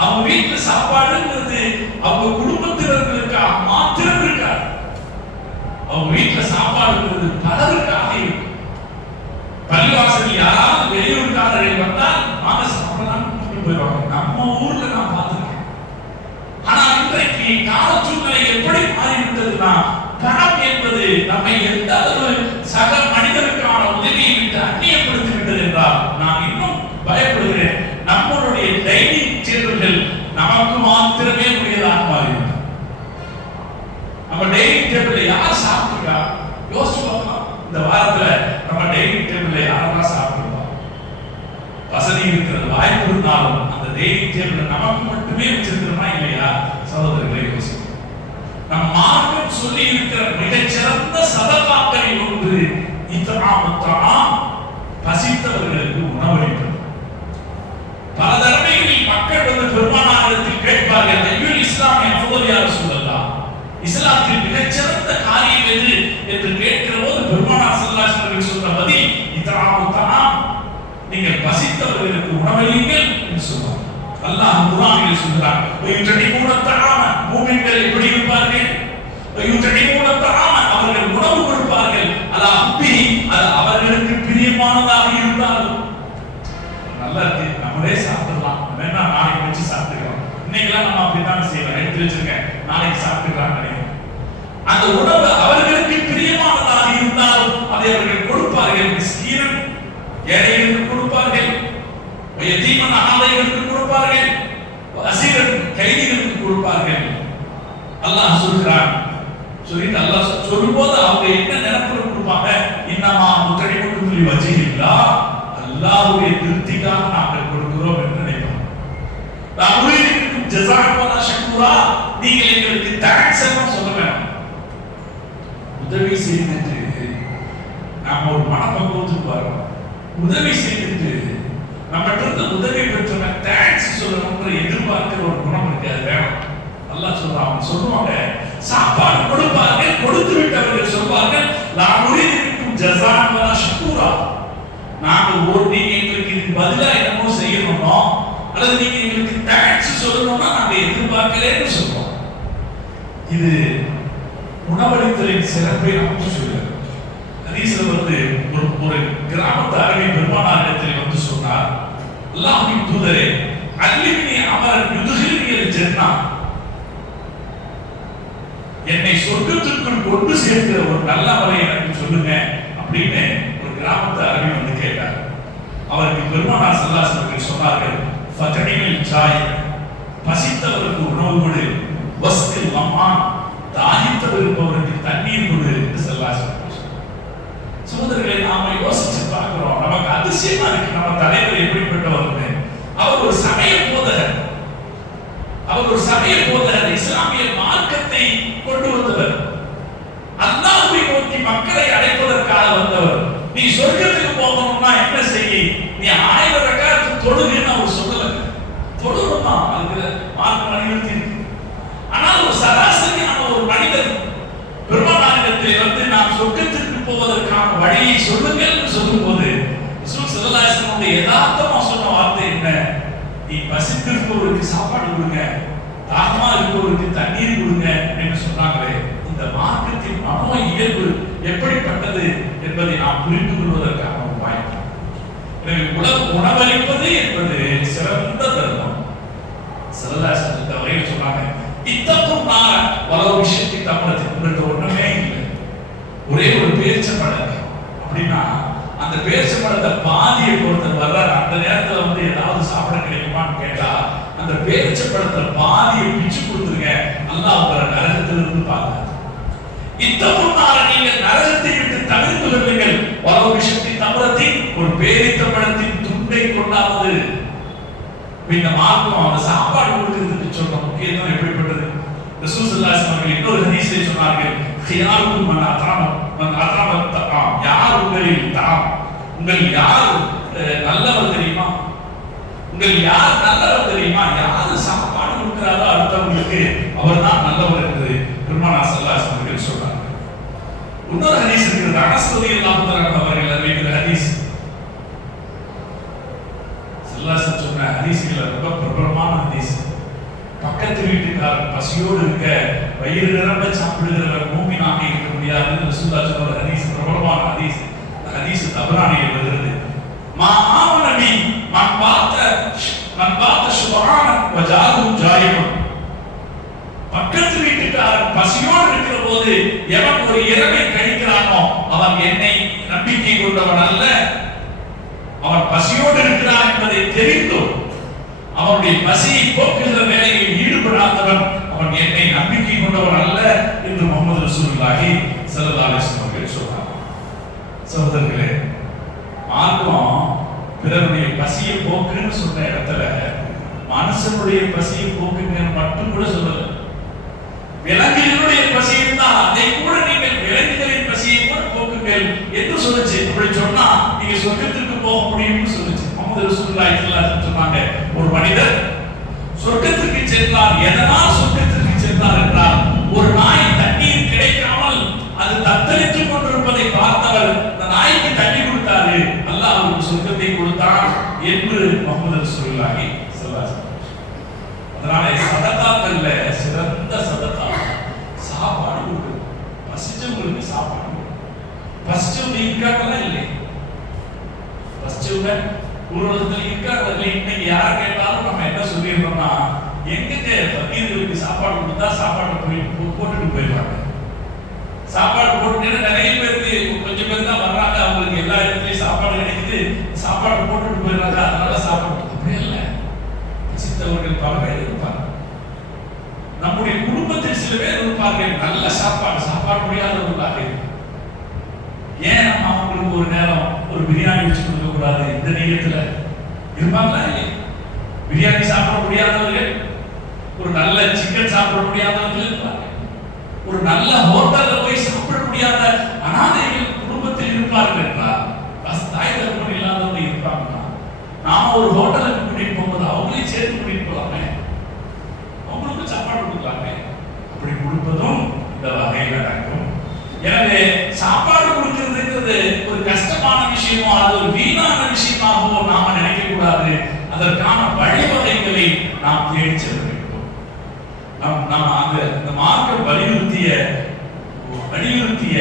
அவங்க வீட்டுல சாப்பாடுங்கிறது அவங்க குடும்பத்தினர்களுக்கு மாத்திரம் இருக்காது. அவங்க வீட்டுல சாப்பாடுங்கிறது பலருக்காக இருக்கும். பள்ளிவாசலில் யாராவது வெளியூர்காரர்கள் வந்தால் வாங்க சாப்பிடலாம் கூப்பிட்டு போயிடுவாங்க. நம்ம ஊர்ல நான் பார்த்திருக்கேன். ஆனா இன்றைக்கு கால சூழ்நிலை எப்படி மாறிவிட்டதுன்னா, பணம் என்பது நம்மை எந்த அளவு சக மனிதனுக்கான உதவியை விட்டு அந்நியப்படுத்தி விட்டது என்றால் நான் இன்னும் பயப்படுகிறேன். நம்மளுடைய டைனிங் டேபிள்கள் நமக்கு மாத்திரமே உரியதாக மாறிவிட்டது. நம்ம டைனிங் டேபிள்ல யார் சாப்பிட்டுருக்கா யோசிச்சு பார்க்கலாம். இந்த வாரத்துல நம்ம டைனிங் டேபிள்ல யாரெல்லாம் சாப்பிட்டுருக்கோம்? வசதி இருக்கிறது, வாய்ப்பு இருந்தாலும் அந்த டைனிங் டேபிள் நமக்கு மட்டுமே வச்சிருக்கிறோமா இல்லையா? சகோதரர்களை யோசிக்கும். நம் மார்க்கம் சொல்லி இருக்கிற மிகச்சிறந்த சதகாக்களில் ஒன்று இத்ஆம், பசித்தவர்களுக்கு உணவளிப்பது. பல தடவைகளில் மக்கள் வந்து பெருமானாரிடத்தில் கேட்பார்கள், ஐயுல் இஸ்லாமிய அஃதல் யா ரசூலல்லாஹ், இஸ்லாத்தில் மிகச்சிறந்த காரியம் எது என்று கேட்கிற போது பெருமானார் ஸல்லல்லாஹு அலைஹி வஸல்லம் சொன்ன பதில் இத்ஆம், நீங்கள் பசித்தவர்களுக்கு உணவளியுங்கள் என்று சொல்றார். அல்லாஹ் குர்ஆனில் சொல்றார், வயுதனிமுன தஆம, மூமின்கள் எப்படி இருப்பார்கள்? வயுதனிமுன தஆம, அவர்கள் உணவு கொடுப்பார்கள். அலா ஹுப்பி, அது அவர்களுக்கு பிரியமானதாக இருந்தாலும். நல்லா இருக்கு, நம்மளே சாப்பிடலாம், வேணா நாளைக்கு வச்சு சாப்பிட்டுக்கலாம். இன்னைக்கெல்லாம் நம்ம அப்படித்தான் செய்யலாம், எடுத்து வச்சிருக்கேன், நாளைக்கு சாப்பிட்டுக்கலாம் நினைக்கிறேன். அந்த உணவு அவர்களுக்கு பிரியமானதாக இருந்தாலும் அதை அவர்கள் கொடுப்பார்கள். மிஸ்கீன் ஏழைகளுக்கு கொடுப்பார்கள், யதீமன் அனாதைகளுக்கு கொடுப்பார்கள், அசீரன் கைதிகளுக்கு கொடுப்பார்கள். அல்லாஹ் சொல்கிறான். சொல்லிட்டு அல்லாஹ் சொல்லும்போது அவங்க என்ன நினைப்புல கொடுப்பாங்க? இன்னமா முத்தடிமுட்டு வஜிஹில்லாஹ், அல்லாஹ்வுடைய திருப்திக்காக நாங்கள் கொடுக்கிறோம் என்று நினைப்பாங்க. நம்மளுக்கும் ஜஸாஅன் வலா ஷக்கூரா, நீங்கள் எங்களுக்கு தேங்க்ஸ் எல்லாம் சொல்ல வேண்டாம். உதவி செய்துட்டு நாம ஒரு மனப்பக்குவத்துக்கு வரோம். உதவி செய்துட்டு நம்மகிட்ட இருந்து உதவி பெற்றவங்க தேங்க்ஸ் சொல்லணும்ன்ற எதிர்பார்க்கிற ஒரு குணம் இருக்கு, அது வேணும். அல்லாஹ் சொல்றான். அவங்க சொல்லுவாங்க, சாப்பாடு கொடுப்பார்கள், கொடுத்து விட்டவர்கள் சொல்வார்கள், நான் உரிதிக்கும் ஜஸாஅன் வலா ஷக்கூரா, நாங்கள் நீங்க எங்களுக்கு இதுக்கு பதிலா என்னமோ செய்யணுமோ அல்லது நீங்க எங்களுக்கு தேங்க்ஸ் சொல்லணும்னா நாங்க எதிர்பார்க்கலன்னு சொல்றோம். இது உணவளித்தலின் சிறப்பை நமக்கு சொல்லுகிறது. ஹதீஸ்ல ஒரு கிராமத்து அரபி பெருமானாரிடத்தில் சொன்னார், அல்லாஹ்வின் தூதரே, அல்லிமினி அமரன் யுதுகிலினியல் ஜன்னா, என்னை சொர்க்கத்திற்குள் கொண்டு சேர்க்கிற ஒரு நல்ல அமலை எனக்கு சொல்லுங்க அப்படின்னு ஒரு கிராமத்து அரபி கேட்டார். அவருக்கு பெருமானார் ஸல்லல்லாஹு அலைஹி வஸல்லம் சொன்னார்கள், ஃபதனில் சாய், பசித்தவருக்கு உணவு கொடு, வஸ்கில் மம்மான், தாகித்தவருக்கு தண்ணீர் கொடு என்று ஸல்லல்லாஹு அலைஹி வஸல்லம். சகோதரர்களை நாம யோசிச்சு பார்க்கிறோம், நமக்கு அதிசயமா இருக்கு நம்ம தலைவர் எப்படிப்பட்டவர்னு. அவர் ஒரு சமய போதகர், இஸ்லாமிய மார்க்கத்தை கொண்டு வந்தவர், அல்லாஹ்வை நோக்கி மக்களை அழைப்பதற்காக வந்தவர். நீ சொர்க்கத்துக்கு போகணும்னா என்ன செய்ய, நீ 1000 ரக்காத் தொழுகைன்னு அவர் சொல்லல. தொழுகணுமா, அதுக்கு மார்க்கம் வலியுறுத்தி இருக்கு. ஆனால் ஒரு சராசரியான ஒரு மனிதன் பெருமானாரிடத்தில் நாம் சொர்க்கத்திற்கு போவதற்கான வழியை சொல்லுங்கள் என்று சொல்லும்போது ரசூல் ஸல்லல்லாஹு அலைஹி வஸல்லம் யதார்த்தமா சொன்ன வார்த்தை என்ன? நீ பசித்திருப்பவருக்கு சாப்பாடு கொடுங்க, தாகமா இருப்பவருக்கு தண்ணீர் கொடுங்க என்று சொன்னாங்களே. இந்த மார்க்கத்தின் மனோ இயல்பு எப்படிப்பட்டது என்பதை நாம் புரிந்து கொள்வதற்கான ஒரு வாய்ப்பு. எனவே உணவளிப்பது என்பது சிறந்த தர்மம். ஸல்லல்லாஹு அலைஹி வஸல்லம் இந்த வகையில் சொன்னாங்க, இத்தக்கும் நான் வளவு விஷயத்தை தமிழத்தில் உங்களுக்கு ஒண்ணுமே இல்லை, ஒரே ஒரு பேரிச்சம்பழம் அப்படின்னா அந்த பேரிச்சம்பழத்தை பாதியை பொறுத்தர் வர்றாரு. அந்த நேரத்தில் ஏதாவது சாப்பிட கிடைக்குமான்னு கேட்டா அந்த பேரிச்சம்பழத்தை பாதியை பிச்சு கொடுத்துருங்க, அல்லாஹ் உங்களை நரகத்திலிருந்து பாருங்க. இத்தக்கும் நான் நீங்கள் நரகத்தை விட்டு தவிர்த்து கொள்ளுங்கள், வளவு விஷயத்தை தமிழத்தின் ஒரு பேரிச்சம்பழத்தின் துண்டை கொண்டாவது. இந்த மார்க்கம் அந்த சாப்பாடு கொடுக்கிறதுக்கு சொன்ன முக்கியத்துவம் எப்படிப்பட்டது? ரசூல் ஸல்லல்லாஹு அலைஹி வஸல்லம் இன்னொரு ஹதீஸில் சொன்னார்கள், கியாருக்கும் மன் அத்ராம தஆம், யார் உங்களில் தாம், உங்கள் யார் நல்லவர் தெரியுமா? யார் சாப்பாடு கொடுக்கிறாரோ அடுத்தவங்களுக்கு அவர்தான் நல்லவர் என்று பெருமானார் ஸல்லல்லாஹு அலைஹி வஸல்லம் சொன்னார்கள். இன்னொரு ஹதீஸ் இருக்கிறது, அனஸ் ரலியல்லாஹு தஆலா அவர்கள் அறிவிக்கிற ஹதீஸ். ஸல்லல்லாஹு சொன்ன ஹதீஸ்கள் ரொம்ப பிரபலமான ஹதீஸ். பக்கத்து வீட்டுக்காரர் பசியோடு இருக்க வயிறு நிரம்ப சாப்பிடுகிறவர் மூமினாக இருக்க முடியாதுன்னு ரசூலுல்லாஹ் சொன்ன ஹதீஸ் பிரபலமான ஹதீஸ். அந்த ஹதீஸ் தபரானியில் வருகிறது. மா ஆமனபி மன் பாத்த சுபஹான வஜாரு ஜாயிமன், பக்கத்து வீட்டுக்காரர் பசியோடு இருக்கிற போது எவன் ஒரு இரவை கழிக்கிறானோ அவன் என்னை நம்பிக்கை கொண்டவன் அல்ல, அவன் பசியோடு இருக்கிறான் என்பதை தெரிந்தும் அவனுடைய பசியை போக்குகிற வேலையில் ஈடுபடாதவன் அவன் என்னை நம்பிக்கை கொண்டவன் அல்ல என்று முஹம்மது ரசூலுல்லாஹி ஸல்லல்லாஹு அலைஹி வஸல்லம் சொன்னார். சகோதரர்களே, மார்க்கம் பிறருடைய பசியை போக்குன்னு சொன்ன இடத்துல மனுஷனுடைய பசியை போக்குங்க மட்டும் கூட சொல்லல. விலங்குகளுடைய பசி இருந்தால் அதை கூட நீங்கள் விலங்குகளின் பசியை கூட போக்குங்கள் என்று சொல்லுச்சு. அப்படி சொன்னா நீங்க சொர்க்கத்திற்கு போக முடியும்னு சொல்லுச்சு. முஹம்மது ரசூலுல்லாஹி ஸல்லல்லாஹு அலைஹி வஸல்லம் சொன்னாங்க, ஒரு மனிதர் சொர்க்கத்திற்கு சென்றார். எதனால் சொர்க்கத்திற்கு சென்றார் என்றால், ஒரு நாய் தண்ணீர் கிடைக்காமல் அது தத்தளித்துக் கொண்டிருப்பதை பார்த்தவர் அந்த நாய்க்கு தண்ணி கொடுத்தாரு, அல்லாஹ் அவருக்கு சொர்க்கத்தை கொடுத்தான் என்று முஹம்மது ரசூலுல்லாஹி ஸல்லல்லாஹு அலைஹி வஸல்லம். அதனால சதகாக்கள்ல சிறந்த சதகா சாப்பாடு கொடுக்குறது. பசிச்சவங்களுக்கு சாப்பாடு, பசிச்சவங்க இருக்காங்களா இல்லை, பசிச்சவங்க ஊர்வலத்தில் இருக்காங்க. இன்னைக்கு யாரை கேட்டாலும் நம்ம என்ன சொல்லிடுறோம்னா, எங்கிட்ட பக்கீர்களுக்கு சாப்பாடு கொடுத்தா சாப்பாடு போட்டுட்டு போயிடுறாங்க. சாப்பாடு போட்டு நிறைய பேருக்கு, கொஞ்சம் பேர் தான் வர்றாங்க, அவங்களுக்கு எல்லா இடத்துலயும் சாப்பாடு கிடைக்குது, சாப்பாடு போட்டுட்டு போயிடுறாங்க, அதனால சாப்பாடு. அப்படி இல்லை, பசித்தவர்கள் பல பேர் இருப்பாங்க. நம்முடைய குடும்பத்தில் சில பேர் இருப்பார்கள், நல்ல சாப்பாடு முடியாதவர்களாக. ஏன் நம்ம அவங்களுக்கு ஒரு நேரம் ஒரு பிரியாணி வச்சு கொடுக்க கூடாது? இந்த நேரத்துல இருப்பாங்களா? இல்லை, பிரியாணி சாப்பிட முடியாதவர்கள், ஒரு நல்ல சிக்கன் சாப்பிட முடியாதவர்கள் இருப்பாங்க, ஒரு நல்ல ஹோட்டல்ல போய் சாப்பிட முடியாத அனாதைகள் குடும்பத்தில் இருப்பார்கள் என்றால், தாய் தகப்பன் இல்லாதவங்க இருப்பாங்கன்னா, நாம ஒரு ஹோட்டலுக்கு கூட்டிட்டு போகும்போது அவங்களையும் சேர்த்து கூட்டிட்டு போலாமே, அவங்களுக்கு சாப்பாடு கொடுக்கலாமே. அப்படி கொடுப்பதும் இந்த வகையில் நடக்கும். எனவே சாப்பாடு கொடுக்கிறதுங்கிறது ஒரு கஷ்டமான விஷயமோ அது ஒரு வீணான விஷயமாகவோ நாம நினைக்க கூடாது. அதற்கான வழிவகைகளை நாம் தேடி செல்ல வேண்டும். நம்ம அந்த மார்க்க வலியுறுத்திய வலியுறுத்திய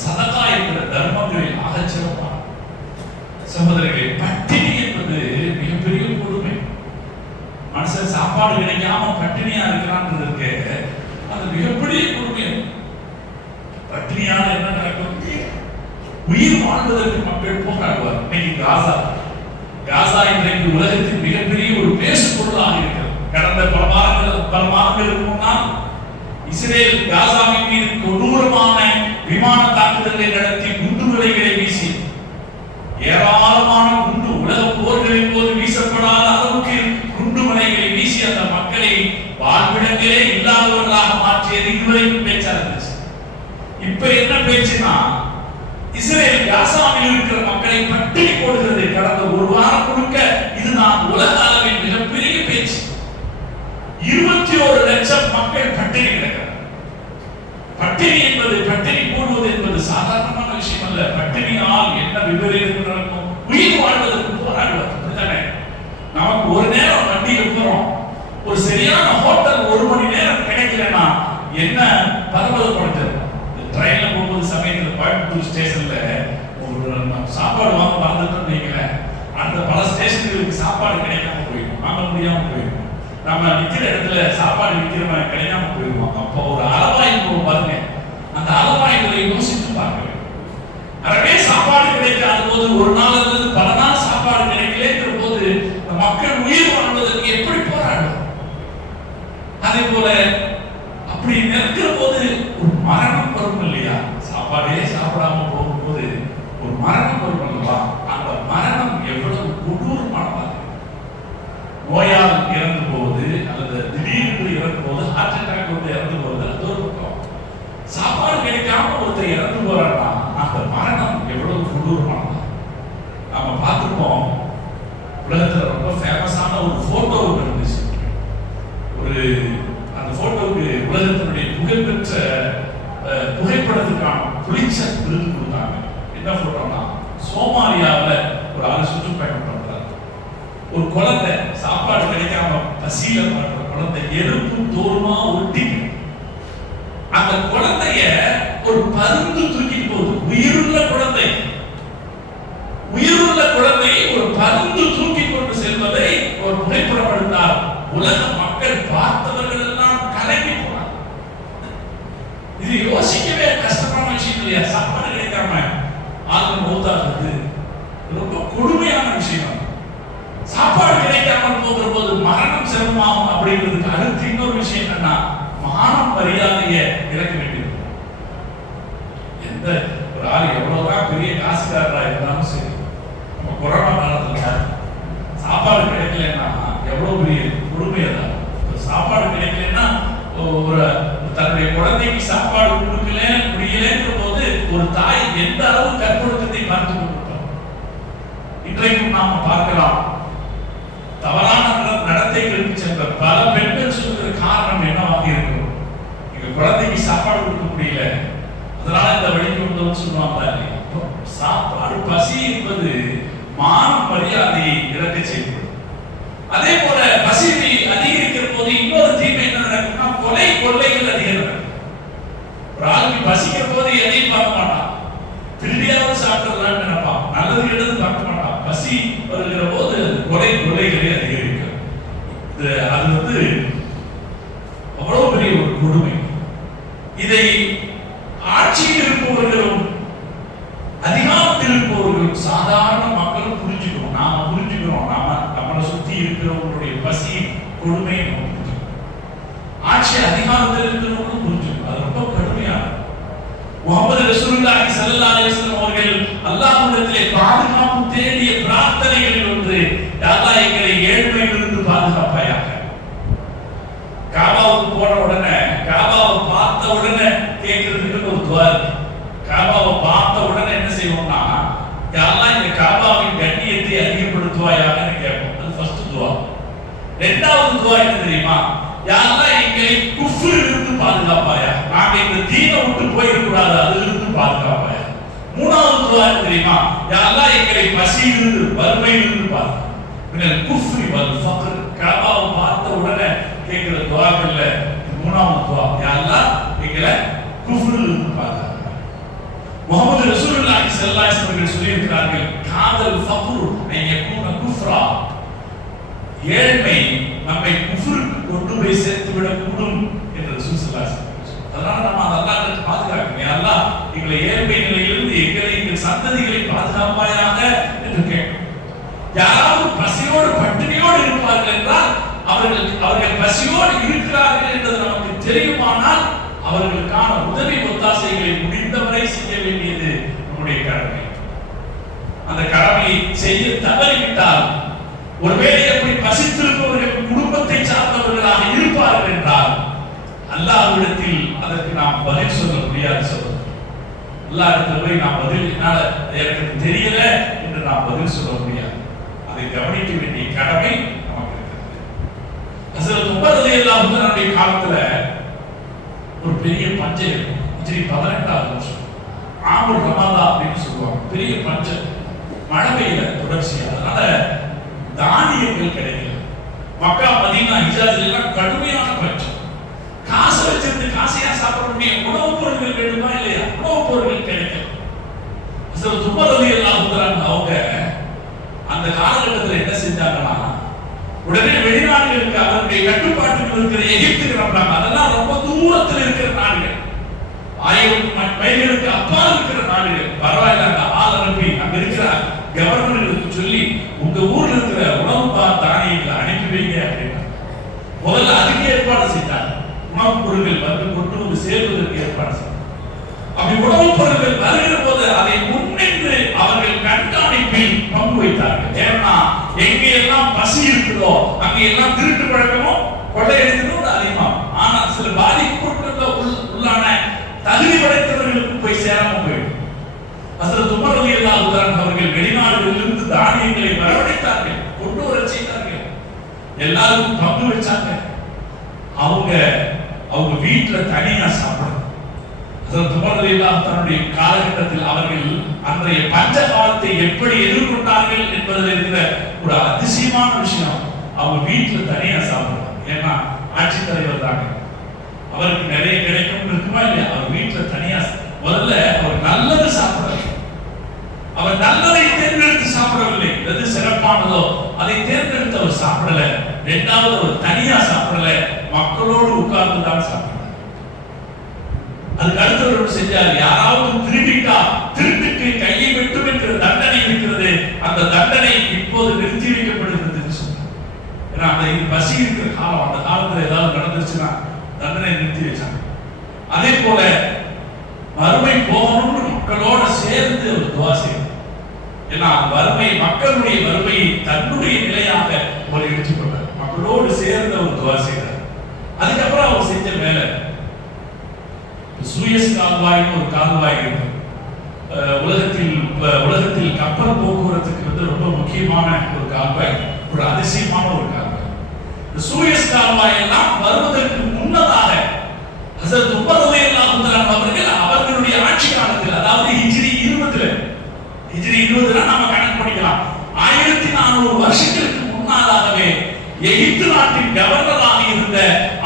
சதகா என்கிற தர்மங்களில் ஆகச்சிறப்பான சகோதரர்களே, பட்டினி என்பது மிகப்பெரிய கொடுமை. மனுஷன் சாப்பாடு கிடைக்காம பட்டினியா இருக்கிறான்றதுக்கு அது மிகப்பெரிய கொடுமை. பட்டினியால் என்ன நடக்கும்? உயிர் வாழ்வதற்கு மக்கள் போராடுவார். இன்னைக்கு காசா இன்றைக்கு உலகத்தின் மிகப்பெரிய ஒரு பேசு பொருளாக இருக்கிறது. கடந்த பல மாதங்களுக்கு முன்னால் இஸ்ரேல் காசாவின் மீது கொடூரமான விமான தாக்குதலை நடத்தி குண்டுகளை வீசி, ஏராளமான குண்டு உலக போர்களின் போது வீசப்படாத அளவுக்கு குண்டுமலைகளை வீசி அந்த மக்களை வாழ்விடங்களே இல்லாதவர்களாக மாற்றியது இதுவரைக்கும் பேச்சா இருந்துச்சு. இப்ப என்ன பேச்சுன்னா, இஸ்ரேல் காசாவில் இருக்கிற மக்களை பட்டினி போடுகிறது. கடந்த ஒரு வாரம் முழுக்க இதுதான் உலக அளவில் மிகப்பெரிய பேச்சு. 21 லட்சம் மக்கள் பட்டினி கிடக்கிறார். பட்டினி என்பது, பட்டினி போடுவது என்பது சாதாரணமான விஷயம் அல்ல. பட்டினியால் என்ன விபரீதம் நடக்கும்? உயிர் வாழ்வதற்கு போராடுவது. நமக்கு ஒரு நேரம் வண்டியில போறோம், ஒரு சரியான ஹோட்டல் 1 மணி நேரம் கிடைக்கலன்னா என்ன பரபரப்படுத்துறது? ட்ரெயின்ல போகும்போது சமயத்தில் கோயம்புத்தூர் ஸ்டேஷன்ல ஒரு சாப்பாடு வாங்க மறந்துட்டோம்னு வைங்களேன், அந்த பல ஸ்டேஷன்களுக்கு சாப்பாடு கிடைக்காம போயிடும், வாங்க முடியாம போயிடும். நம்ம நிக்கிற இடத்துல சாப்பாடு விற்கிறவங்க கிடைக்காம போயிடுவோம். அப்போ ஒரு அளவாய்ப்பு பாருங்க, அந்த அளவாய்களை யோசித்து பாருங்க. அறவே சாப்பாடு கிடைக்காத போது, ஒரு நாள் அல்லது பல நாள் சாப்பாடு கிடைக்கலங்கிற போது மக்கள் உயிர் வாழ்வதற்கு எப்படி போராடும்? அதே போல அப்படி நிற்கிற போது ஒரு மரணம் வரும் இல்லையா? சாப்பாடே சாப்பிடாம போகும்போது ஒரு மரணம் வரும் அல்லவா? அந்த மரணம் எவ்வளவு கொடூரமானது! நோயால் இறந்து போவது அல்லது திடீர்னு இறந்து போது, ஹார்ட் அட்டாக் வந்து இறந்து போவது, அது ஒரு பக்கம். சாப்பாடு கிடைக்காம ஒருத்தர் இறந்து போறான்னா அந்த மரணம் எவ்வளவு கொடூரமானது! நம்ம பார்த்துருப்போம். உலகத்துல ரொம்ப ஃபேமஸான ஒரு போட்டோ இருந்துச்சு. ஒரு அந்த போட்டோவுக்கு உலகத்தினுடைய புகழ்பெற்ற புகைப்படத்துக்கான புலிட்சர் விருது கொடுத்தாங்க. என்ன போட்டோம்னா, சோமாலியாவில் ஒரு ஆள் சுற்றுப்பயணம் பண்றாரு. ஒரு குழந்தை சாப்பாடு கிடைக்காம பசியில பண்ற குழந்தை எலும்பும் தோலுமா ஒட்டி, அந்த குழந்தைய ஒரு பருந்து தூக்கி போகுது. உயிருள்ள குழந்தை ஒரு பருந்து தூக்கி கொண்டு செல்வதை ஒரு புகைப்படம் எடுத்தார். உலக மக்கள் பார்த்தவர்கள் எல்லாம் கலங்கி போனார். இது யோசிக்கவே கஷ்டமான விஷயம் இல்லையா? சாப்பாடு கிடைக்காம ஆத்ம மௌத்தாகிறது ரொம்ப கொடுமையான விஷயம். சாப்பாடு கிடைக்காமல் போகிற போது மரணம் சிரமமாகும் அப்படிங்கிறதுக்கு அடுத்து இன்னொரு விஷயம் என்னன்னா, மானம் மரியாதையை இழக்க வேண்டியது. எந்த ஒரு ஆள் எவ்வளவுதான் பெரிய காசுக்காரரா இருந்தாலும் சரி, நம்ம கொரோனா காலத்துல சாப்பாடு கிடைக்கலன்னா எவ்வளவு பெரிய கொடுமை. தான் சாப்பாடு கிடைக்கலன்னா ஒரு தன்னுடைய குழந்தைக்கு சாப்பாடு முடியலங்கிற போது ஒரு தாய் எந்த அளவு கற்பொழுக்கத்தை பார்த்து கொண்டிருப்பார். இன்றைக்கும் நாம பார்க்கலாம், தவறான நடத்தைகளுக்கு சென்ற பல பெண்கள் சொல்கிற காரணம் என்னவாக இருக்கும்? எங்க குழந்தைக்கு சாப்பாடு கொடுக்க முடியல, அதனால இந்த வழிக்கு வந்தோம்னு சொல்லுவாங்க. சாப்பாடு பசி என்பது மான மரியாதையை இழக்க செய்யப்படும். அதே போல பசி அதிகரிக்கிற போது இன்னொரு தீமை என்ன நடக்கும்னா, கொள்ளைகள் அதிகம். ஒரு ஆளுக்கு பசிக்கிற போது எதையும் பார்க்க மாட்டான், திருடியாவது சாப்பிடலாம்னு நினைப்பான், நல்லது கெட்டது பார்க்க மாட்டான். பசி வருகிற போது கொள்ளைகளே அதிகரிக்கும். அது அவ்வளவு பெரிய ஒரு கொடுமை. இதை ஆட்சியில் இருப்பவர்களும் அதிகாரத்தில் இருப்பவர்களும் சாதாரண மக்களும் புரிஞ்சுக்கணும். நாம புரிஞ்சுக்கிறோம், நம்மளை சுத்தி இருக்கிறவங்களுடைய பசி கொடுமையை நம்ம புரிஞ்சுக்கணும். ஆட்சி அதிகாரத்தில் இருக்கிறவங்களும் புரிஞ்சுக்கணும். அது ரொம்ப கடுமையானது. முஹம்மது ரசூலுல்லாஹி ஸல்லல்லாஹு அலைஹி வஸல்லம் அவர்கள் அல்லாஹ்விடத்திலே பாதுகாப்பு தேடிய பிரார்த்தனைகளில் ஒன்று, யா அல்லாஹ் எங்களை ஏழ்மையிலிருந்து பாதுகாப்பாயாக. காபாவுக்கு போன உடனே, காபாவை பார்த்த உடனே கேட்கிறதுக்கு ஒரு துவா. காபாவை பார்த்த உடனே என்ன செய்வோம்னா, யா அல்லாஹ் இந்த காபாவின் கண்ணியத்தை அதிகப்படுத்துவாயாக கேட்போம். அது ஃபர்ஸ்ட் துவா. இரண்டாவது துவா என்ன தெரியுமா? யா அல்லாஹ் எங்களை குஃப்ரிலிருந்து பாதுகாப்பாயா. நாங்க இந்த தீனை விட்டு போயிடக்கூடாது, அதிலிருந்து பாதுகாப்பாயா. மூணாவது துவா என்ன தெரியுமா? யா அல்லாஹ் எங்களை பசியிலிருந்து, வறுமையிலிருந்து பாதுகாப்பாயா. குஃப்ரி வல் ஃபக்ர். காபாவை பார்த்த உடனே கேட்கிற துவாக்கள்ல மூணாவது துவா, யா அல்லாஹ் எங்களை குஃப்ரிலிருந்து பாதுகாப்பாயா. ஸல்லல்லாஹு அலைஹி வஸல்லம் சொல்லியிருக்கிறார்கள், காதல் ஃபக்ரு ஐயக்கூன குஃப்ரா, ஏழ்மை நம்மை குஃப்ருக்கு கொண்டு போய் சேர்த்து விடக்கூடும் என்று ரசூல் ஸல்லல்லாஹு அலைஹி வஸல்லம். அதனால நம்ம அல்லாஹ்விடம் பாதுகாக்கணும். யா அல்லாஹ், எங்களை ஏழ்மை நிலையிலிருந்து எங்களை எங்கள் சந்ததிகளை பாதுகாப்பாயாக என்று கேட்கணும். யாராவது பசியோடு பட்டினியோடு இருப்பார்கள் என்றால் அவர்கள் பசியோடு இருக்கிறார்கள் என்பது நமக்கு தெரியுமானால் அவர்களுக்கான உதவி ஒத்தாசைகளை முடிந்தவரை செய்ய வேண்டியது நம்முடைய கடமை. அந்த கடமையை செய்ய தவறிவிட்டால், ஒருவேளை எப்படி பசித்திருப்பவர்கள் குடும்பத்தை சார்ந்தவர்களாக இருப்பார்கள் என்றால் அல்லாஹ்விடத்தில் அதற்கு நாம் பதில் சொல்ல முடியாது. சொல்லுவோம் அல்லாஹ்விடத்தில் போய் நாம் பதில் என்னால் எனக்கு தெரியல என்று நாம் பதில் சொல்ல முடியாது. அதை கவனிக்க வேண்டிய கடமை நமக்கு இருக்கிறது. ஹஸரத் உமர் ரலியல்லாஹு அன்ஹுடைய காலத்துல ஒரு பெரிய பஞ்சம் இருக்கும். ஹிஜ்ரி 18வது வருஷம் ஆமுர் ரமதா அப்படின்னு சொல்லுவாங்க. பெரிய பஞ்சம், மழை பெய்யல தொடர்ச்சியா. அதனால தானியங்கள் கிடைக்கல. மக்கா மதீனா ஹிஜாஸ் எல்லாம் கடுமையான பஞ்சம். காசு வச்சிருந்து காசையா சாப்பிட முடியும்? உணவுப் பொருட்கள் வேண்டுமா இல்லையா? உணவுப் பொருட்கள் கிடைக்கல. ஹஸரத் உமர் ரலியல்லாஹு அன்ஹு அவங்க அந்த காலகட்டத்தில் என்ன செஞ்சாங்கன்னா, உடனே வெளிநாடுகளுக்கு அவருடைய கட்டுப்பாட்டுக்கு இருக்கிற எகிப்துக்கு வந்தாங்க. அதெல்லாம் ரொம்ப தூரத்தில் இருக்கிற நாடுகள், 1000 மைல்களுக்கு அப்பால் இருக்கிற நாடுகள். பரவாயில்ல, அந்த ஆள் அனுப்பி அங்க இருக்கிற கவர்னர்களுக்கு சொல்லி உங்க ஊர்ல இருக்கிற உணவு தானியங்களை அனுப்பி வைங்க அப்படின்னா முதல்ல அதுக்கு ஏற்பாடு செய்தாங்க. உணவுப் பொருட்கள் வந்து கொண்டு வந்து சேர்வதற்கு ஏற்பாடு செய்தாங்க. அப்படி உணவுப் பொருட்கள் வருகிற போது அதை முன்னின்று அவர்கள் கண்காணிப்பில் பங்கு வைத்தார்கள். ஏன்னா எங்கே எல்லாம் பசி இருக்குதோ அங்கே எல்லாம் திருட்டு பழக்கமும் கொள்ளையடிக்கிறதும் அதிகமாகும். ஆனா சில பாதிப்புக்குள்ள உள்ளான தகுதி படைத்தவர்களுக்கு போய் சேராம போயிடும். ஹஸரத் உமர் ரலியல்லாஹு அன்ஹு அவர்கள் வெளிநாடுகளிலிருந்து தானியங்களை வரவழைத்தார்கள், கொண்டு வர செய்தார்கள், எல்லாருக்கும் பங்கு வச்சாங்க. அவங்க வீட்டுல தனியா சாப்பிடுறாங்க. ஹஸரத் உமர் ரலியல்லாஹு தன்னுடைய காலகட்டத்தில் அவர்கள் அன்றைய பஞ்ச காலத்தை எப்படி எதிர்கொண்டார்கள் என்பதில் இருக்கிற ஒரு அதிசயமான விஷயம். அவங்க வீட்டுல தனியா சாப்பிடுறாங்க. ஏன்னா ஆட்சித்தலைவர் தாங்க, அவருக்கு நிறைய கிடைக்கும் இருக்குமா இல்லையா? அவர் வீட்டுல தனியா முதல்ல அவர் நல்லது சாப்பிடல. அவர் நல்லதை தேர்ந்தெடுத்து சாப்பிடவில்லை. எது சிறப்பானதோ அதை தேர்ந்தெடுத்து அவர் சாப்பிடல. இரண்டாவது, அவர் தனியா சாப்பிடல, மக்களோடு உட்கார்ந்து தான் சாப்பிட்டார். அதுக்கு அடுத்தவர்கள் செஞ்சார், யாராவது திருடிட்டா திருட்டுக்கு கையை வெட்டும் என்கிற தண்டனை இருக்கிறது, அந்த தண்டனை இப்போது நிறுத்தி வைக்கப்படுகிறது சொன்னார். ஏன்னா அந்த பசி இருக்கிற காலம், அந்த காலத்துல ஏதாவது நடந்துச்சுன்னா தண்டனை நிறுத்தி வச்சாங்க. அதே போல வறுமை போகணும்னு மக்களோட சேர்ந்து ஒரு துவா செய்தார். ஏன்னா வறுமை, மக்களுடைய வறுமையை தன்னுடைய நிலையாக அவர் எடுத்துக்கொண்டார். மக்களோடு சேர்ந்து அவர் துவா செய்தார். அதுக்கப்புறம் அவர் செஞ்ச வேலை, சூயஸ் கால்வாய்னு ஒரு கால்வாய் இருக்கு. உலகத்தில் கப்பல் போக்குவரத்துக்கு ரொம்ப முக்கியமான ஒரு கால்வாய், ஒரு அதிசயமான ஒரு கால்வாய். இந்த சூயஸ் கால்வாய் எல்லாம் வருவதற்கு முன்னதாக ஹஸரத் உமர் ரலியல்லாஹு அன்ஹு அவர்கள் அவர்களுடைய ஆட்சி காலத்தில், அதாவது ஹிஜ்ரி 20 நாம கணக்கு பண்ணிக்கலாம், 1400 வருஷங்களுக்கு முன்னாலாகவே எகிப்து நாட்டின் கவர்னராக இருந்த